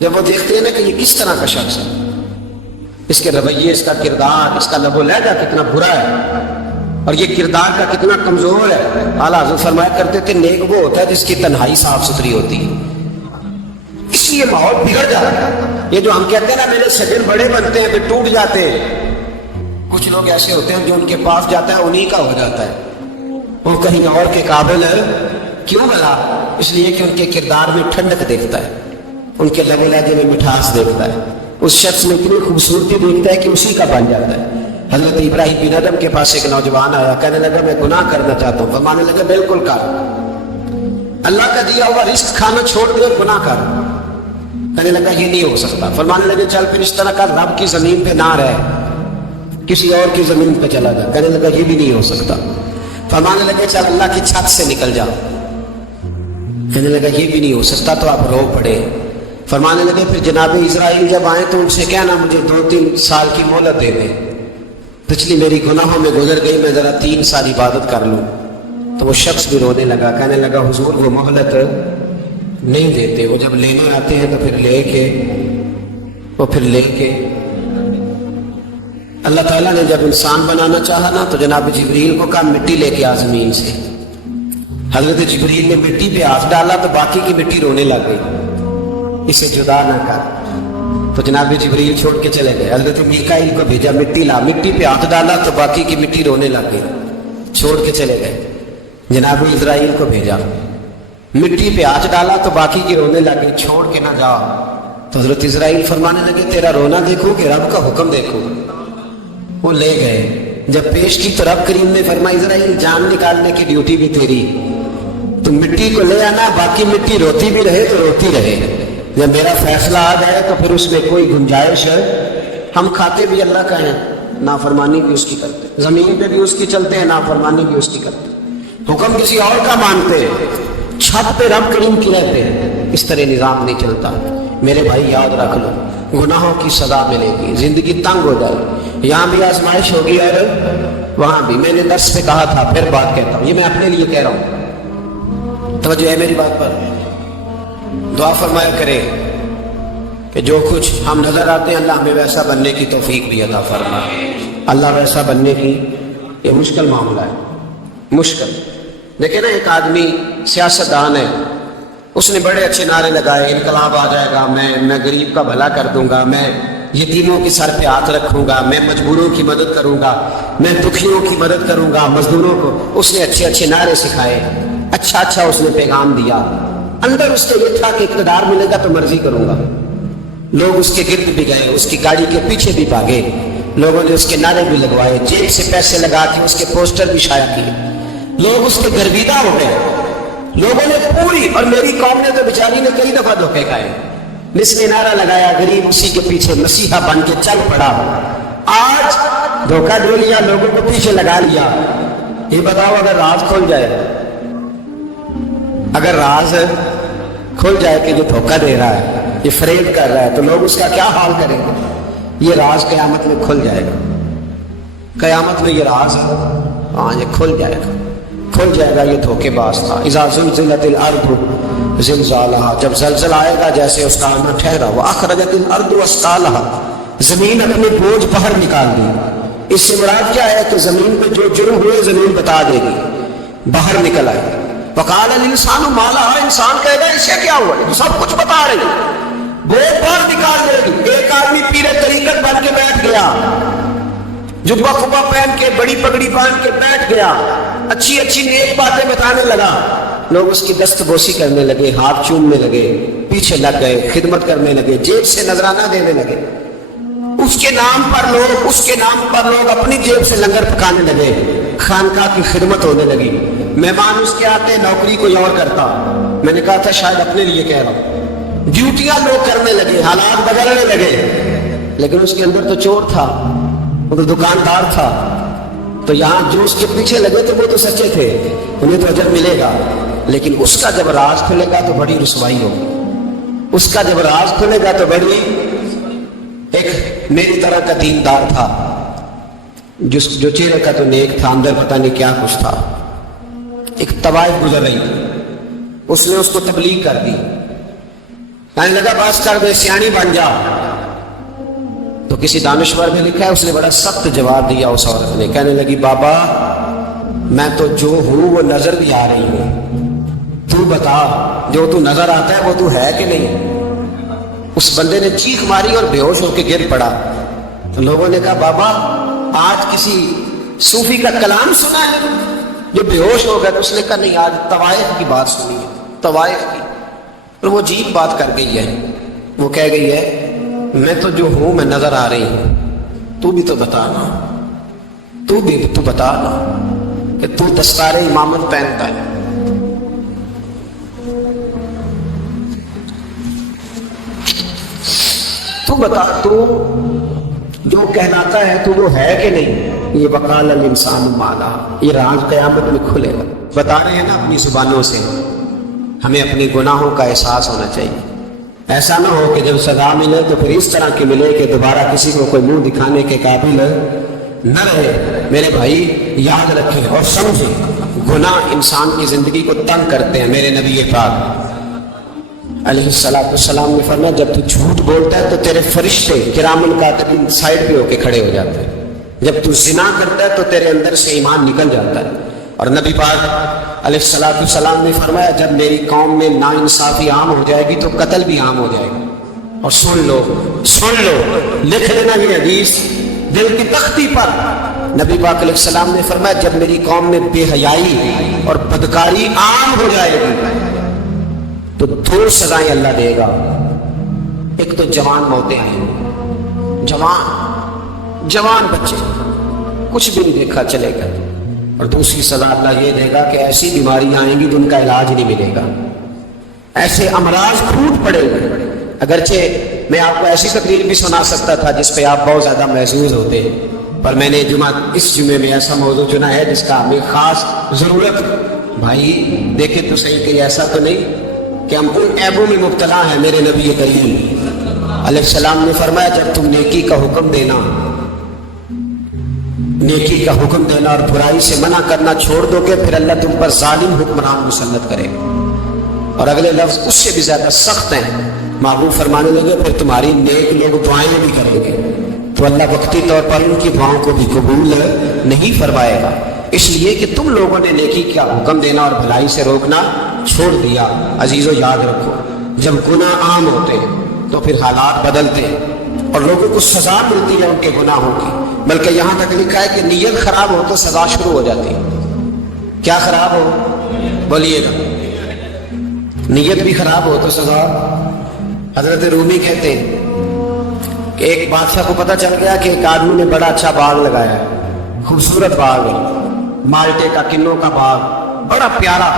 جب وہ دیکھتے ہیں نا کہ یہ کس طرح کا شخص ہے, اس کے رویے, اس کا کردار, اس کا لب و لہجہ کتنا برا ہے اور یہ کردار کا کتنا کمزور ہے. اعلیٰ حضرت فرمایا کرتے تھے نیک وہ ہوتا ہے جس کی تنہائی صاف ستھری ہوتی ہے. اس لیے ماحول بگڑ جاتا ہے. یہ جو ہم کہتے ہیں نا میرے شگن بڑے بنتے ہیں پھر ٹوٹ جاتے ہیں, کچھ لوگ ایسے ہوتے ہیں جو ان کے پاس جاتا ہے انہی کا ہو جاتا ہے. وہ کہیں اور کے قابل ہے. کیوں بلا؟ اس لیے کہ ان کے کردار میں ٹھنڈک دیکھتا ہے, ان کے لب و لہجے میں مٹھاس دیکھتا ہے, اس شخص میں اتنی خوبصورتی دیکھتا ہے کہ اسی کا بن جاتا ہے. حضرت ابراہیم بن ادم کے پاس ایک نوجوان آیا, کہنے لگا میں گناہ کرنا چاہتا ہوں. فرمانے لگا بالکل کر, اللہ کا دیا ہوا رزق کھانا چھوڑ دے گناہ کر. کہنے لگا یہ نہیں ہو سکتا. فرمانے لگے چل پھر اس طرح کا رب کی زمین پہ نہ رہ, کسی اور کی زمین پہ چلا جا. کہنے لگا یہ بھی نہیں ہو سکتا. فرمانے لگے چل اللہ کی چھت سے نکل جا. کہنے لگا یہ بھی نہیں ہو سکتا. تو آپ رو پڑے. فرمانے لگے پھر جناب اسرائیل جب آئیں تو ان سے کہنا مجھے 2-3 سال کی مہلت دے دیں, پچھلی میری گناہوں میں گزر گئی, میں ذرا 3 سال عبادت کر لوں. تو وہ شخص بھی رونے لگا. کہنے لگا حضور وہ مہلت نہیں دیتے, وہ جب لینے آتے ہیں تو پھر لے کے اللہ تعالیٰ نے جب انسان بنانا چاہا نا تو جناب جبریل کو کہا مٹی لے کے آ زمین سے. حضرت جبریل نے مٹی پہ ہاتھ ڈالا تو باقی کی مٹی رونے لگ گئی, اسے جدا نہ کر. تو جناب جبریل چھوڑ کے چلے گئے. حضرت میکائیل کو بھیجا مٹی لا, مٹی پہ ہاتھ ڈالا تو باقی کی مٹی رونے لگ گئی, چھوڑ کے چلے گئے. جناب اسرائیل کو بھیجا, مٹی پہ ہاتھ ڈالا تو باقی کی رونے لگ گئی, چھوڑ کے نہ جا. تو حضرت اسرائیل فرمانے لگے تیرا رونا دیکھو کہ رب کا حکم دیکھو. وہ لے گئے. جب پیش کی تو رب کریم نے فرمایا اسرائیل جان نکالنے کی ڈیوٹی بھی تیری, تم مٹی کو لے آنا, باقی مٹی روتی بھی رہے تو روتی رہے. جب میرا فیصلہ آ جائے تو پھر اس میں کوئی گنجائش ہے. ہم کھاتے بھی اللہ کا ہیں, نافرمانی بھی اس کی کرتے, زمین پہ بھی اس کی چلتے ہیں, نافرمانی بھی اس کی کرتے, حکم کسی اور کا مانتے, چھت پہ رب کریم کی رہتے ہیں. اس طرح نظام نہیں چلتا. میرے بھائی یاد رکھ لو گناہوں کی سزا ملے گی, زندگی تنگ ہو جائے گی, یہاں بھی آزمائش ہوگی اور وہاں بھی. میں نے درس پہ کہا تھا پھر بات کہتا ہوں, یہ میں اپنے لیے کہہ رہا ہوں, توجہ ہے میری بات پر. دعا فرمایا کرے کہ جو کچھ ہم نظر آتے ہیں اللہ ہمیں ویسا بننے کی توفیق بھی عطا فرمائے. اللہ ویسا بننے کی یہ مشکل معاملہ ہے, مشکل. دیکھیں نا ایک آدمی سیاستدان ہے, اس نے بڑے اچھے نعرے لگائے, انقلاب آ جائے گا, میں غریب کا بھلا کر دوں گا, میں یتیموں کے سر پہ ہاتھ رکھوں گا, میں مجبوروں کی مدد کروں گا, میں دکھیوں کی مدد کروں گا, مزدوروں کو. اس نے اچھے اچھے نعرے سکھائے, اچھا اس نے پیغام دیا. اندر اس کے یہ تھا کہ اقتدار ملے گا تو مرضی کروں گا. لوگ اس کے گرد بھی گئے, اس کی گاڑی کے پیچھے بھی بھاگے, لوگوں نے اس کے نعرے بھی لگوائے, جیب سے پیسے لگا کے اس کے پوسٹر بھی شائع کیے. لوگ اس کے گرویدہ ہو گئے. لوگوں نے پوری، اور میری قوم نے تو بیچاری نے کئی دفعہ دھوکے کھائے، نصف نعرہ لگایا، غریب اسی کے پیچھے مسیحا بن کے چل پڑا، آج دھوکہ دے لیا، لوگوں کو پیچھے لگا لیا۔ یہ بتاؤ اگر راز کھل جائے، اگر راز کھل جائے کہ یہ دھوکہ دے رہا ہے، یہ فریب کر رہا ہے، تو لوگ اس کا کیا حال کریں گے؟ یہ راز قیامت میں کھل جائے گا، قیامت میں یہ راز ہاں یہ کھل جائے گا، کھل جائے گا یہ دھوکے باز تھا۔ اذا زلزلت الارض زلزالہا، جب زلزل آئے گا جیسے اس کا آنا ٹھہرا، واخرجت الارض اثقالہا، زمین اپنے بوجھ باہر نکال دی۔ اس سے مراد کیا ہے کہ زمین پہ جو جرم ہوئے زمین بتا دے گی، باہر نکل آئے۔ وقال الانسان ما لہا، انسان کہے گا اسے کیا ہوا، یہ سب کچھ بتا رہی ہے، بوجھ باہر نکال دے گی۔ ایک آدمی پیر طریقت بن کے بیٹھ گیا، جبہ خبا پہن کے بڑی پگڑی باندھ کے بیٹھ گیا، اچھی اچھی نیک باتیں بتانے لگا، لوگ اس کی دست بوسی کرنے لگے، ہاتھ چومنے لگے، پیچھے لگ گئے، خدمت کرنے لگے، جیب سے نذرانہ دینے لگے، اس کے نام پر لوگ اپنی جیب سے لنگر پکانے لگے، خانقاہ کی خدمت ہونے لگی، مہمان اس کے آتے، نوکری کوئی اور کرتا۔ میں نے کہا تھا شاید اپنے لیے کہہ رہا ہوں، ڈیوٹیاں لوگ کرنے لگے، حالات بدلنے لگے، لیکن اس کے اندر تو چور تھا، وہ تو دکاندار تھا، تو یہاں جو اس کے پیچھے لگے تھے وہ تو سچے تھے، انہیں تو اجر ملے گا، لیکن اس کا جب راز کھلے گا تو بڑی رسوائی ہوگی، اس کا جب راز کھلے گا تو بڑی۔ ایک میری طرح کا دیندار تھا، جو چہرے کا تو نیک تھا، اندر پتہ نہیں کیا کچھ تھا۔ ایک طوائف گزر رہی تھی، اس نے اس کو تبلیغ کر دی، کہنے لگا بس کر دے، سیانی بن جا۔ تو کسی دانشور میں لکھا ہے اس نے بڑا سخت جواب دیا اس عورت نے، کہنے لگی بابا میں تو جو ہوں وہ نظر بھی آ رہی ہوں، تو بتا جو تو نظر آتا ہے وہ تو ہے کہ نہیں؟ اس بندے نے چیخ ماری اور بے ہوش ہو کے گر پڑا۔ تو لوگوں نے کہا بابا آج کسی صوفی کا کلام سنا ہے جو بے ہوش ہو گیا؟ تو اس نے کہا نہیں، آج طوائف کی بات سنی ہے، طوائف کی۔ اور وہ عجیب بات کر گئی ہے، وہ کہہ گئی ہے میں تو جو ہوں میں نظر آ رہی ہوں، تو بھی تو بتانا، تو بتانا کہ تو دستار امامت پہنتا ہے، تو بتا تو جو کہلاتا ہے تو وہ ہے کہ نہیں؟ یہ وقال الانسان ما لہا، یہ راز قیامت میں کھلے گا۔ بتا رہے ہیں نا اپنی زبانوں سے، ہمیں اپنی گناہوں کا احساس ہونا چاہیے، ایسا نہ ہو کہ جب سزا ملے تو پھر اس طرح کی ملے کہ دوبارہ کسی کو کوئی منہ دکھانے کے قابل نہ رہے۔ میرے بھائی یاد رکھیں اور سمجھیں، گناہ انسان کی زندگی کو تنگ کرتے ہیں۔ میرے نبی پاک علیہ السلام نے فرمایا جب تو جھوٹ بولتا ہے تو تیرے فرشتے کرام الکاتبین سائڈ پہ ہو کے کھڑے ہو جاتے ہیں، جب تو زنا کرتا ہے تو تیرے اندر سے ایمان نکل جاتا ہے۔ اور نبی پاک علیہ السلام نے فرمایا جب میری قوم میں ناانصافی عام ہو جائے گی تو قتل بھی عام ہو جائے گا۔ اور سن لو لکھ لینا یہ حدیث دل کی تختی پر، نبی پاک علیہ السلام نے فرمایا جب میری قوم میں بے حیائی اور بدکاری عام ہو جائے گی تو دو سزائیں اللہ دے گا۔ ایک تو جوان موتیں ہیں، جوان بچے کچھ بھی نہیں دیکھا چلے گا، اور دوسری سزا اللہ یہ دے گا کہ ایسی بیماریاں آئیں گی جن کا علاج نہیں ملے گا، ایسے امراض پھوٹ پڑے گے۔ اگرچہ میں آپ کو ایسی تقریر بھی سنا سکتا تھا جس پہ آپ بہت زیادہ محظوظ ہوتے، پر میں نے اس جمعے میں ایسا موضوع چنا ہے جس کا ہمیں خاص ضرورت۔ بھائی دیکھیں تو صحیح کہ ایسا تو نہیں کہ ہم ان عیبوں میں مبتلا ہیں۔ میرے نبی کریم علیہ السلام نے فرمایا جب تم نیکی کا حکم دینا اور برائی سے منع کرنا چھوڑ دو گے پھر اللہ تم پر ظالم حکمران مسلط کرے گا۔ اور اگلے لفظ اس سے بھی زیادہ سخت ہیں، معروف فرمانے لگے پھر تمہاری نیک لوگ دعائیں بھی کریں گے تو اللہ وقتی طور پر ان کی دعاؤں کو بھی قبول نہیں فرمائے گا، اس لیے کہ تم لوگوں نے نیکی کا حکم دینا اور بھلائی سے روکنا چھوڑ دیا۔ عزیزو یاد رکھو جب گناہ عام ہوتے ہیں تو پھر حالات بدلتے ہیں اور لوگوں کو سزا ملتی ہے ان کے گناہوں کی، بلکہ یہاں تک لکھا ہے کہ نیت خراب ہو تو سزا شروع ہو جاتی ہے۔ کیا خراب ہو؟ بولیے گا، نیت بھی خراب ہو تو سزا۔ حضرت رومی کہتے ہیں کہ ایک بادشاہ کو پتہ چل گیا کہ ایک آدمی نے بڑا اچھا باغ لگایا ہے، خوبصورت باغ ہے، مالٹے کا، کنوں کا باغ، بڑا پیارا،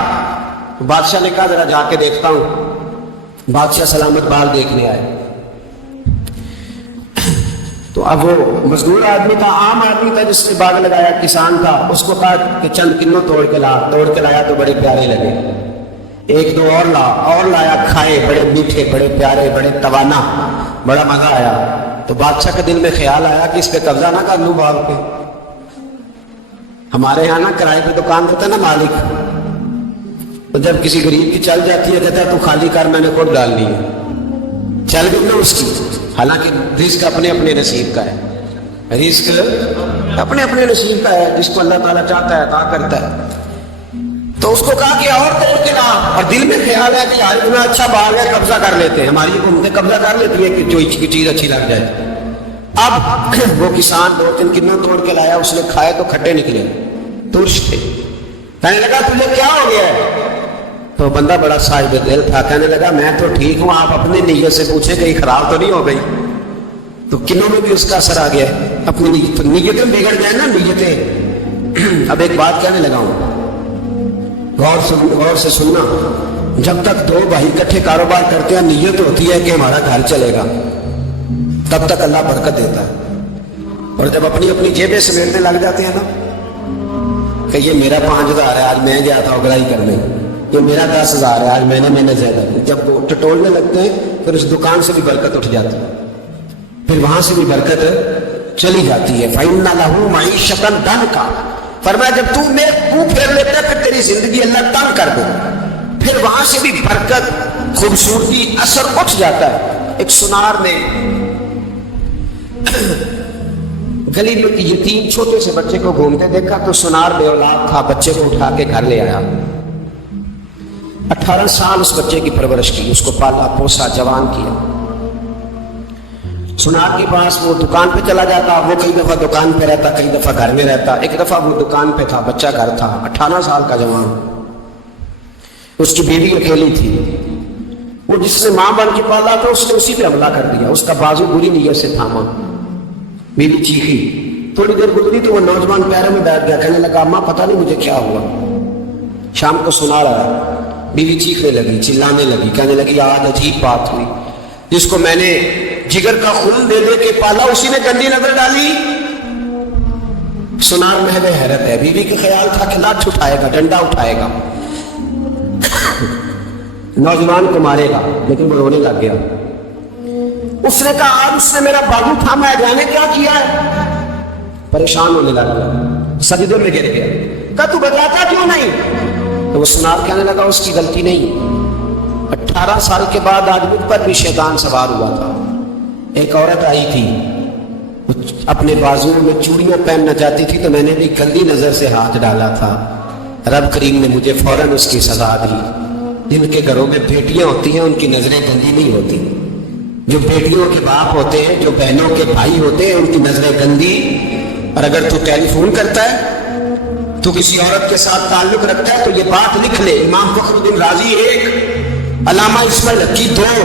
بادشاہ نے کہا ذرا جا کے دیکھتا ہوں. بادشاہ سلامت بال دیکھنے آئے. تو اب وہ مزدور آدمی تھا، عام آدمی تھا جس نے باغ لگایا، کسان تھا. اس کو کہا کہ چند کنوں توڑ کے لایا تو بڑے پیارے لگے. ایک دو اور لایا، کھائے، بڑے میٹھے، بڑے پیارے، بڑے توانا، بڑا مزہ آیا. تو بادشاہ کے دل میں خیال آیا کہ اس پہ قبضہ نہ کر لوں باغ پہ. ہمارے یہاں نا کرائے پہ دکان ہوتا ہے نا مالک، تو جب کسی غریب کی چل جاتی ہے کہتا ہے تو خالی کر، میں نے خود ڈالنی ہے. چل گئی نا اس کی. حالانکہ رزق اپنے اپنے نصیب کا ہے، رزق اپنے اپنے نصیب کا ہے، جس کو اللہ تعالیٰ چاہتا ہے عطا کرتا ہے. تو اس کو کہا کہ اور توڑ کے لا، اور دل میں خیال ہے کہ یار اتنا اچھا باغ ہے، قبضہ کر لیتے ہیں. ہماری حکومتیں قبضہ کر لیتی ہے کہ جو چیز اچھی لگ جائے. اب وہ کسان 2-3 کنوں توڑ کے لایا، اس نے کھائے تو کھٹے نکلے، ترش تھے. کہنے لگا تجھے کیا ہو گیا ہے؟ تو بندہ بڑا صاحب دل تھا، کہنے لگا میں تو ٹھیک ہوں، آپ اپنی نیت سے پوچھیں کہیں خراب تو نہیں ہو گئی. تو کنوں میں بھی اس کا اثر آ گیا، اپنی نیتیں بگڑ جائیں نا نیتیں. اب ایک بات کہنے لگا ہوں، غور سے سننا. جب تک دو بھائی اکٹھے کاروبار کرتے ہیں نیت ہوتی ہے کہ ہمارا گھر چلے گا، تب تک اللہ برکت دیتا ہے. اور جب اپنی اپنی جیبیں سمیٹنے لگ جاتے ہیں نا کہ یہ میرا 5,000 ہے، آج میں گیا تھا اگرائی کرنے، یہ میرا 10,000 ہے، آج میں نے زیادہ دی. جب وہ ٹٹولنے لگتے ہیں پھر اس دکان سے بھی برکت اٹھ جاتی ہے، پھر وہاں سے بھی برکت چلی جاتی ہے. فَإِنَّ لَهُ مَعِيشَةً ضَنْكَ. فرمایا جب تو میرے منہ پھیر لیتا ہے پھر تیری زندگی اللہ تنگ کر دے، پھر وہاں سے بھی برکت، خوبصورتی، اثر اٹھ جاتا ہے. ایک سنار نے گلی میں یتیم چھوٹے سے بچے کو گھومتے دیکھا تو سنار بے اولاد تھا، بچے کو اٹھا کے گھر لے آیا. 18 سال اس بچے کی پرورش کی، اس کو پالا پوسا، جوان کیا. سنار کے پاس وہ دکان پہ چلا جاتا، وہ کئی دفعہ دکان پہ رہتا، کئی دفعہ گھر میں رہتا. ایک دفعہ وہ دکان پہ تھا، بچہ گھر تھا، 18 سال کا جوان. اس کی بیوی اکیلی تھی. وہ جس نے ماں بن کے پالا تھا اس نے اسی پہ حملہ کر دیا، اس کا بازو بری نیت سے تھاما. بیوی چیخی. تھوڑی دیر گزری تو وہ نوجوان پیروں میں بیٹھ گیا، کہنے لگا ماں پتہ نہیں مجھے کیا ہوا. شام کو سنا رہا، بیوی چیخنے لگی، چلانے لگی، کہنے لگی آج عجیب بات ہوئی، جس کو میں نے جگر کا خون دے دے کے پالا اسی نے گندی نظر ڈالی. سنار محو حیرت ہے. بیوی کے خیال تھا کہ لاٹھ اٹھائے گا، ڈنڈا اٹھائے گا، نوجوان کو مارے گا، لیکن وہ رونے لگ گیا. اس نے کہا آج اس نے میرا بازو تھاما ہے، جانے کیا کیا ہے. پریشان ہونے لگا، سجدے میں گر گیا. کہا تو بتاتا کیوں نہیں؟ تو وہ سنار کہنے لگا اس کی غلطی نہیں، 18 سال کے بعد آج مجھ پر بھی شیطان سوار ہوا تھا. ایک عورت آئی تھی، اپنے بازو میں چوڑیاں پہننا چاہتی تھی تو میں نے بھی گندی نظر سے ہاتھ ڈالا تھا. رب کریم نے مجھے فوراً اس کی سزا دی. جن کے گھروں میں بیٹیاں ہوتی ہیں ان کی نظریں گندی نہیں ہوتی. جو بیٹیوں کے باپ ہوتے ہیں، جو بہنوں کے بھائی ہوتے ہیں، ان کی نظریں گندی. اور اگر تو ٹیلی فون کرتا ہے، تو کسی عورت کے ساتھ تعلق رکھتا ہے تو یہ بات لکھ لے. امام فخر الدین رازی 1، علامہ اسماعیل حقی 2،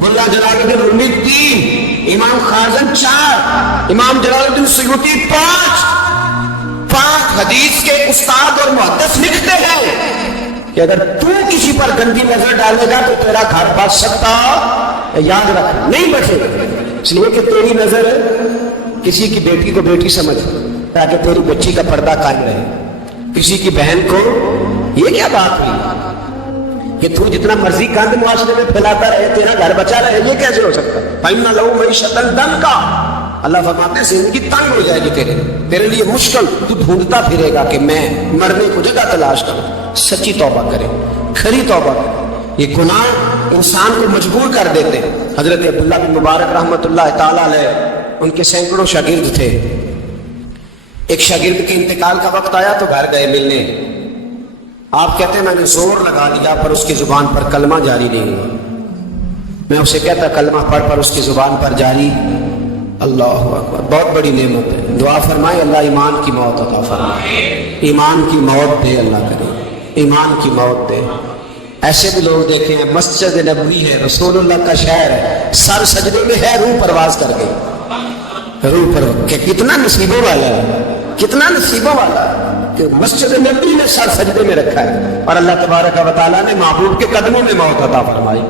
ملا جلال الدین رومی 3، امام خازن 4، امام جلال الدین سیوطی 5 حدیث کے استاد اور محدث لکھتے ہیں کہ اگر تو کسی پر گندی نظر ڈالے گا تو تیرا گھر بچ سکتا، یاد رکھ نہیں بچے. اس لیے کہ تیری نظر کسی کی بیٹی کو بیٹی سمجھ تاکہ تیری بچی کا پردہ قائم رہے. کسی کی بہن کو، یہ کیا بات ہوئی کہ تو جتنا مرضی گند معاشرے میں پھیلاتا رہے تیرا گھر بچا رہے؟ یہ کیسے ہو سکتا ہے؟ فَإِنَّ لَهُ مَعِيشَةً ضَنْكَ. اللہ فرماتے ہیں زندگی تنگ ہو جائے گی تیرے لیے مشکل. تو ڈھونڈتا پھرے گا کہ میں مرنے کو جگہ تلاش کروں. سچی توبہ کرے، کھری توبہ کرے. یہ گناہ انسان کو مجبور کر دیتے. حضرت عبداللہ بن مبارک رحمۃ اللہ تعالیٰ علیہ، ان کے سینکڑوں شاگرد تھے. ایک شاگرد کے انتقال کا وقت آیا تو گھر گئے ملنے. آپ کہتے ہیں میں نے زور لگا دیا پر اس کی زبان پر کلمہ جاری نہیں ہوا. میں اسے کہتا کلمہ پڑھ پر اس کی زبان پر جاری. اللہ اکبر، بہت بڑی نعمت ہے. دعا فرمائے اللہ ایمان کی موت عطا فرمائے، ایمان کی موت دے، اللہ کرے ایمان کی موت دے. ایسے بھی لوگ دیکھے ہیں، مسجد نبوی ہے، رسول اللہ کا شہر ہے، سر سجدے میں ہے، روح پرواز کر گئی. روح پر کہ کتنا نصیبوں والا ہے، کتنا نصیبوں والا ہے. کہ مسجد نبی میں سر سجدے میں رکھا ہے اور اللہ تبارک و تعالیٰ نے محبوب کے قدموں میں موت عطا فرمائی.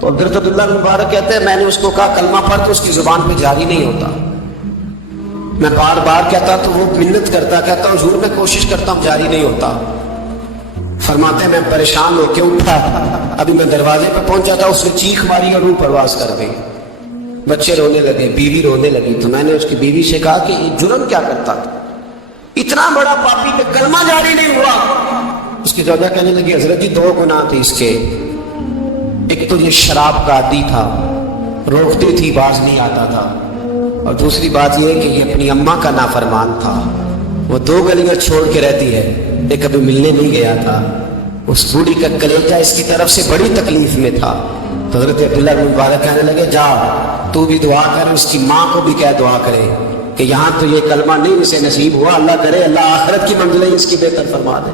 تو حضرت عبداللہ بن مبارک کہتے ہیں میں نے اس کو کہا کلمہ پڑھ تو اس کی زبان پہ جاری نہیں ہوتا. میں بار بار کہتا تو وہ منت کرتا, کہتا حضور میں کوشش کرتا ہوں جاری نہیں ہوتا. فرماتے ہیں میں پریشان ہو کے اٹھا, ابھی میں دروازے پہ پہنچا تھا, اس نے چیخ ماری اور روح پرواز کر گئی. بچے رونے لگے, بیوی رونے لگی. تو میں نے اس کی بیوی سے کہا کہ یہ جرم کیا کرتا تھا, اتنا بڑا پاپی کہ کلمہ جاری نہیں ہوا. اس کی زوجہ کہنے لگی حضرت جی 2 گناہ تھے اس کے. ایک تو یہ شراب کا عادی تھا, روکتی تھی باز نہیں آتا تھا, اور دوسری بات یہ کہ یہ اپنی اماں کا نافرمان تھا. وہ 2 گلیاں چھوڑ کے رہتی ہے, ایک کبھی ملنے نہیں گیا تھا. اس بوڑھی کا کلیجہ اس کی طرف سے بڑی تکلیف میں تھا. تو حضرت عبداللہ بن مبارک کہنے لگے جا تو بھی دعا کر, اس کی ماں کو بھی کہہ دعا کرے کہ یہاں تو یہ کلمہ نہیں اسے نصیب ہوا, اللہ کرے اللہ آخرت کی منزلیں اس کی بہتر فرما دے.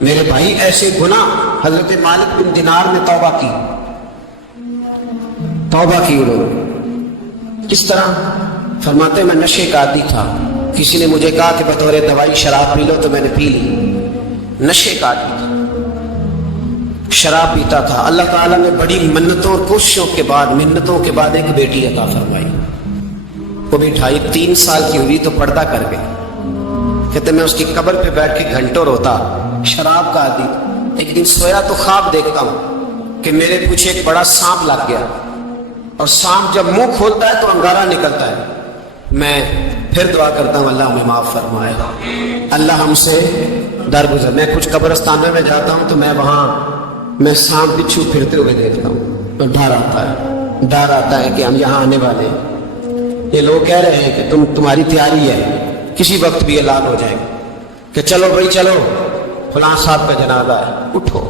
میرے بھائی ایسے گناہ حضرت مالک بن دینار نے توبہ کی انہوں نے. کس طرح فرماتے میں نشے کا عادی تھا, کسی نے مجھے کہا کہ بطور دوائی شراب پی لو تو میں نے پی لی. نشے کا عادی تھا, شراب پیتا تھا. اللہ تعالیٰ نے بڑی منتوں اور کوششوں کے بعد, منتوں کے بعد ایک بیٹی عطا فرمائی. وہ بھی 2.5-3 سال کی ہوئی تو پردہ کر گئی. کہتے میں اس کی قبر پہ بیٹھ کے گھنٹوں روتا. شراب کا عادی. ایک دن سویا تو خواب دیکھتا ہوں کہ میرے پیچھے ایک بڑا سانپ لگ گیا, اور سانپ جب منہ کھولتا ہے تو انگارہ نکلتا ہے. میں پھر دعا کرتا ہوں اللہ ہمیں معاف فرمائے, اللہ ہم سے درگزر. میں کچھ قبرستانوں میں جاتا ہوں تو میں وہاں میں سانپ بچھو پھرتے ہوئے دیکھتا ہوں تو ڈر آتا ہے کہ ہم یہاں آنے والے ہیں. یہ لوگ کہہ رہے ہیں کہ تمہاری تیاری ہے, کسی وقت بھی اعلان ہو جائے کہ چلو بھائی چلو فلاں صاحب کا جنازہ ہے, اٹھو.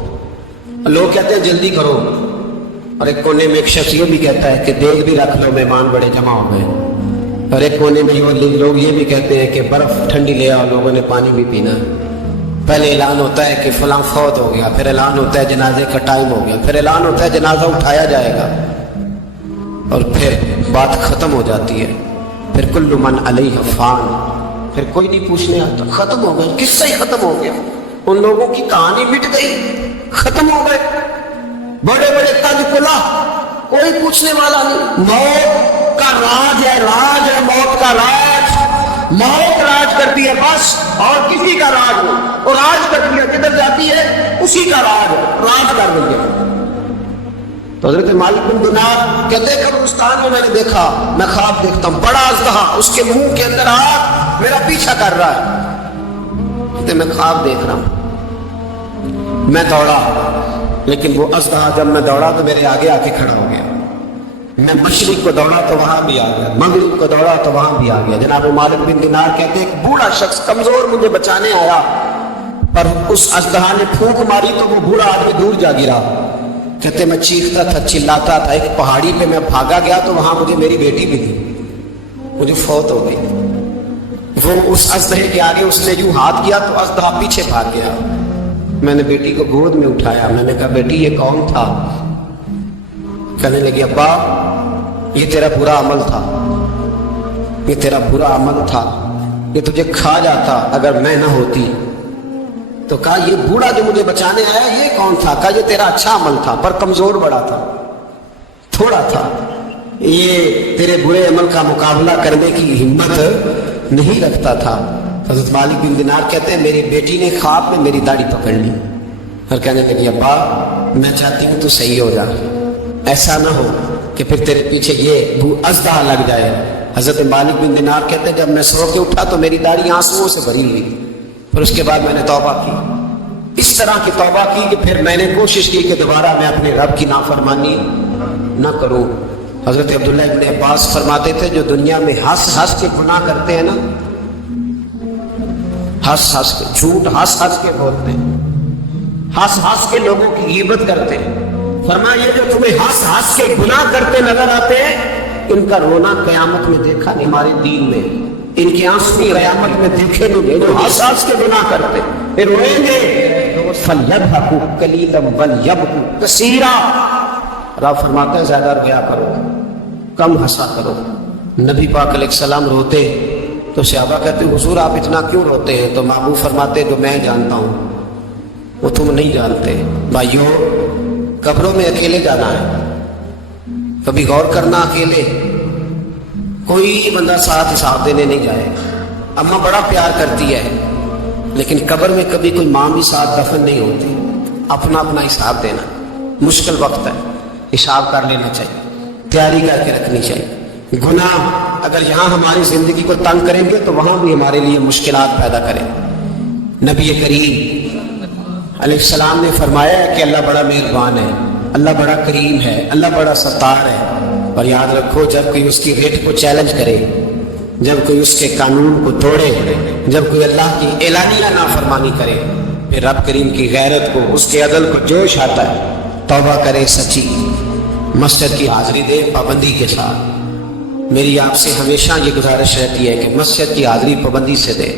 لوگ کہتے ہیں جلدی کرو, اور ایک کونے میں ایک شخص یہ بھی کہتا ہے کہ دیگ بھی رکھ لو مہمان بڑے جمع ہو گئے. اور ایک کونے میں لوگ یہ بھی کہتے ہیں کہ برف ٹھنڈی لے آؤ, لوگوں نے پانی بھی پینا ہے. پہلے اعلان ہوتا ہے کہ فلاں فوت ہو گیا, پھر اعلان ہوتا ہے جنازے کا ٹائم ہو گیا, پھر اعلان ہوتا ہے جنازہ اٹھایا جائے گا, اور پھر بات ختم ہو جاتی ہے. پھر کل من علیہ فان, پھر کوئی نہیں پوچھنے آتا. ختم ہو گئے, قصہ ہی ختم ہو گیا. ان لوگوں کی کہانی مٹ گئی, ختم ہو گئے. بڑے بڑے تاج کلا, کوئی پوچھنے والا نہیں. موت کا راج ہے, موت کا راج. موت راج کرتی ہے بس, اور کسی کا راج نہیں. اور راج کرتی ہے, جدھر جاتی ہے اسی کا راج کر دیں گے. تو حضرت مالک بن دینار کہتے ہیں قبرستان میں میں نے دیکھا, میں خواب دیکھتا ہوں بڑا اژدہا, اس کے منہ کے اندر آگ میرا پیچھا کر رہا ہے. کہتے میں خواب دیکھ رہا ہوں. میں دوڑا, لیکن وہ اژدہا جب میں دوڑا تو میرے آگے آ کے کھڑا ہو گیا. میں مشرق کو دوڑا تو وہاں بھی آ گیا, مغرب کو دوڑا تو وہاں بھی آ گیا. جناب مالک بن دینار کہتے ہیں ایک بوڑھا شخص کمزور مجھے بچانے آیا, پر اس اژدہا نے پھونک ماری تو وہ بوڑھا آدمی دور جا گرا. کہتے میں چیختا تھا, چلاتا تھا. ایک پہاڑی پہ میں بھاگا گیا تو وہاں مجھے میری بیٹی بھی تھی, مجھے فوت ہو گئی. وہ اس اژدہے کے آگے اس نے یوں ہاتھ کیا تو اژدہا پیچھے بھاگ گیا. میں نے بیٹی کو گود میں اٹھایا, میں نے کہا بیٹی یہ کون تھا؟ کہنے لگی ابا یہ تیرا برا عمل تھا, یہ تیرا برا عمل تھا, یہ تجھے کھا جاتا اگر میں نہ ہوتی. تو کہا یہ بوڑھا جو مجھے بچانے آیا یہ کون تھا؟ کہا یہ تیرا اچھا عمل تھا, پر کمزور بڑا تھا, تھوڑا تھا. یہ تیرے برے عمل کا مقابلہ کرنے کی ہمت نہیں رکھتا تھا. حضرت مالک بن دینار کہتے ہیں میری بیٹی نے خواب میں میری داڑھی پکڑ لی اور کہنے لگی ابا میں چاہتی ہوں تو صحیح ہو جا, ایسا نہ ہو کہ پھر تیرے پیچھے یہ اژدہا لگ جائے. حضرت مالک بن دینار کہتے ہیں جب میں سو کے اٹھا تو میری داڑھی آنسوؤں سے بھری ہوئی. پھر اس کے بعد میں نے توبہ کی, اس طرح کی توبہ کی کہ پھر میں نے کوشش کی کہ دوبارہ میں اپنے رب کی نافرمانی نہ کروں. حضرت عبداللہ ابن عباس فرماتے تھے جو دنیا میں ہنس کے گناہ کرتے ہیں نا, ہنس کے جھوٹ ہنس کے بولتے ہیں, ہنس کے لوگوں کی غیبت کرتے ہیں, فرمایا یہ جو تمہیں ہنس کے گناہ کرتے نظر آتے ہیں ان کا رونا قیامت میں دیکھا نہیں ہمارے دین میں, ان کے آنسو قیامت میں دیکھے نہیں گئے. جو ہنس کے گناہ کرتے پھر روئیں گے فَلْيَضْحَكُوا قَلِيلًا وَلْيَبْكُوا كَثِيرًا. رب فرماتے ہیں زیادہ رویا کرو, کم ہنسا کرو. نبی پاک علیہ السلام روتے تو صحابہ کہتے حضور آپ اتنا کیوں روتے ہیں؟ تو محبوب فرماتے جو میں جانتا ہوں وہ تم نہیں جانتے۔ بھائیوں، قبروں میں اکیلے جانا ہے، کبھی غور کرنا، اکیلے کوئی بندہ ساتھ حساب دینے نہیں جائے۔ اماں بڑا پیار کرتی ہے لیکن قبر میں کبھی کوئی ماں بھی ساتھ دفن نہیں ہوتی، اپنا اپنا حساب دینا مشکل وقت ہے، حساب کر لینا چاہیے، تیاری کر کے رکھنی چاہیے۔ گناہ اگر یہاں ہماری زندگی کو تنگ کریں گے تو وہاں بھی ہمارے لیے مشکلات پیدا کریں۔ نبی کریم علیہ السلام نے فرمایا ہے کہ اللہ بڑا مہربان ہے، اللہ بڑا کریم ہے، اللہ بڑا ستار ہے، اور یاد رکھو جب کوئی اس کی ریٹ کو چیلنج کرے، جب کوئی اس کے قانون کو توڑے، جب کوئی اللہ کی اعلانیہ نافرمانی کرے، پھر رب کریم کی غیرت کو، اس کے عدل کو جوش آتا ہے، توبہ کرے سچی، مسجد کی حاضری دے پابندی کے ساتھ۔ میری آپ سے ہمیشہ یہ گزارش رہتی ہے کہ مسجد کی حاضری پابندی سے دے۔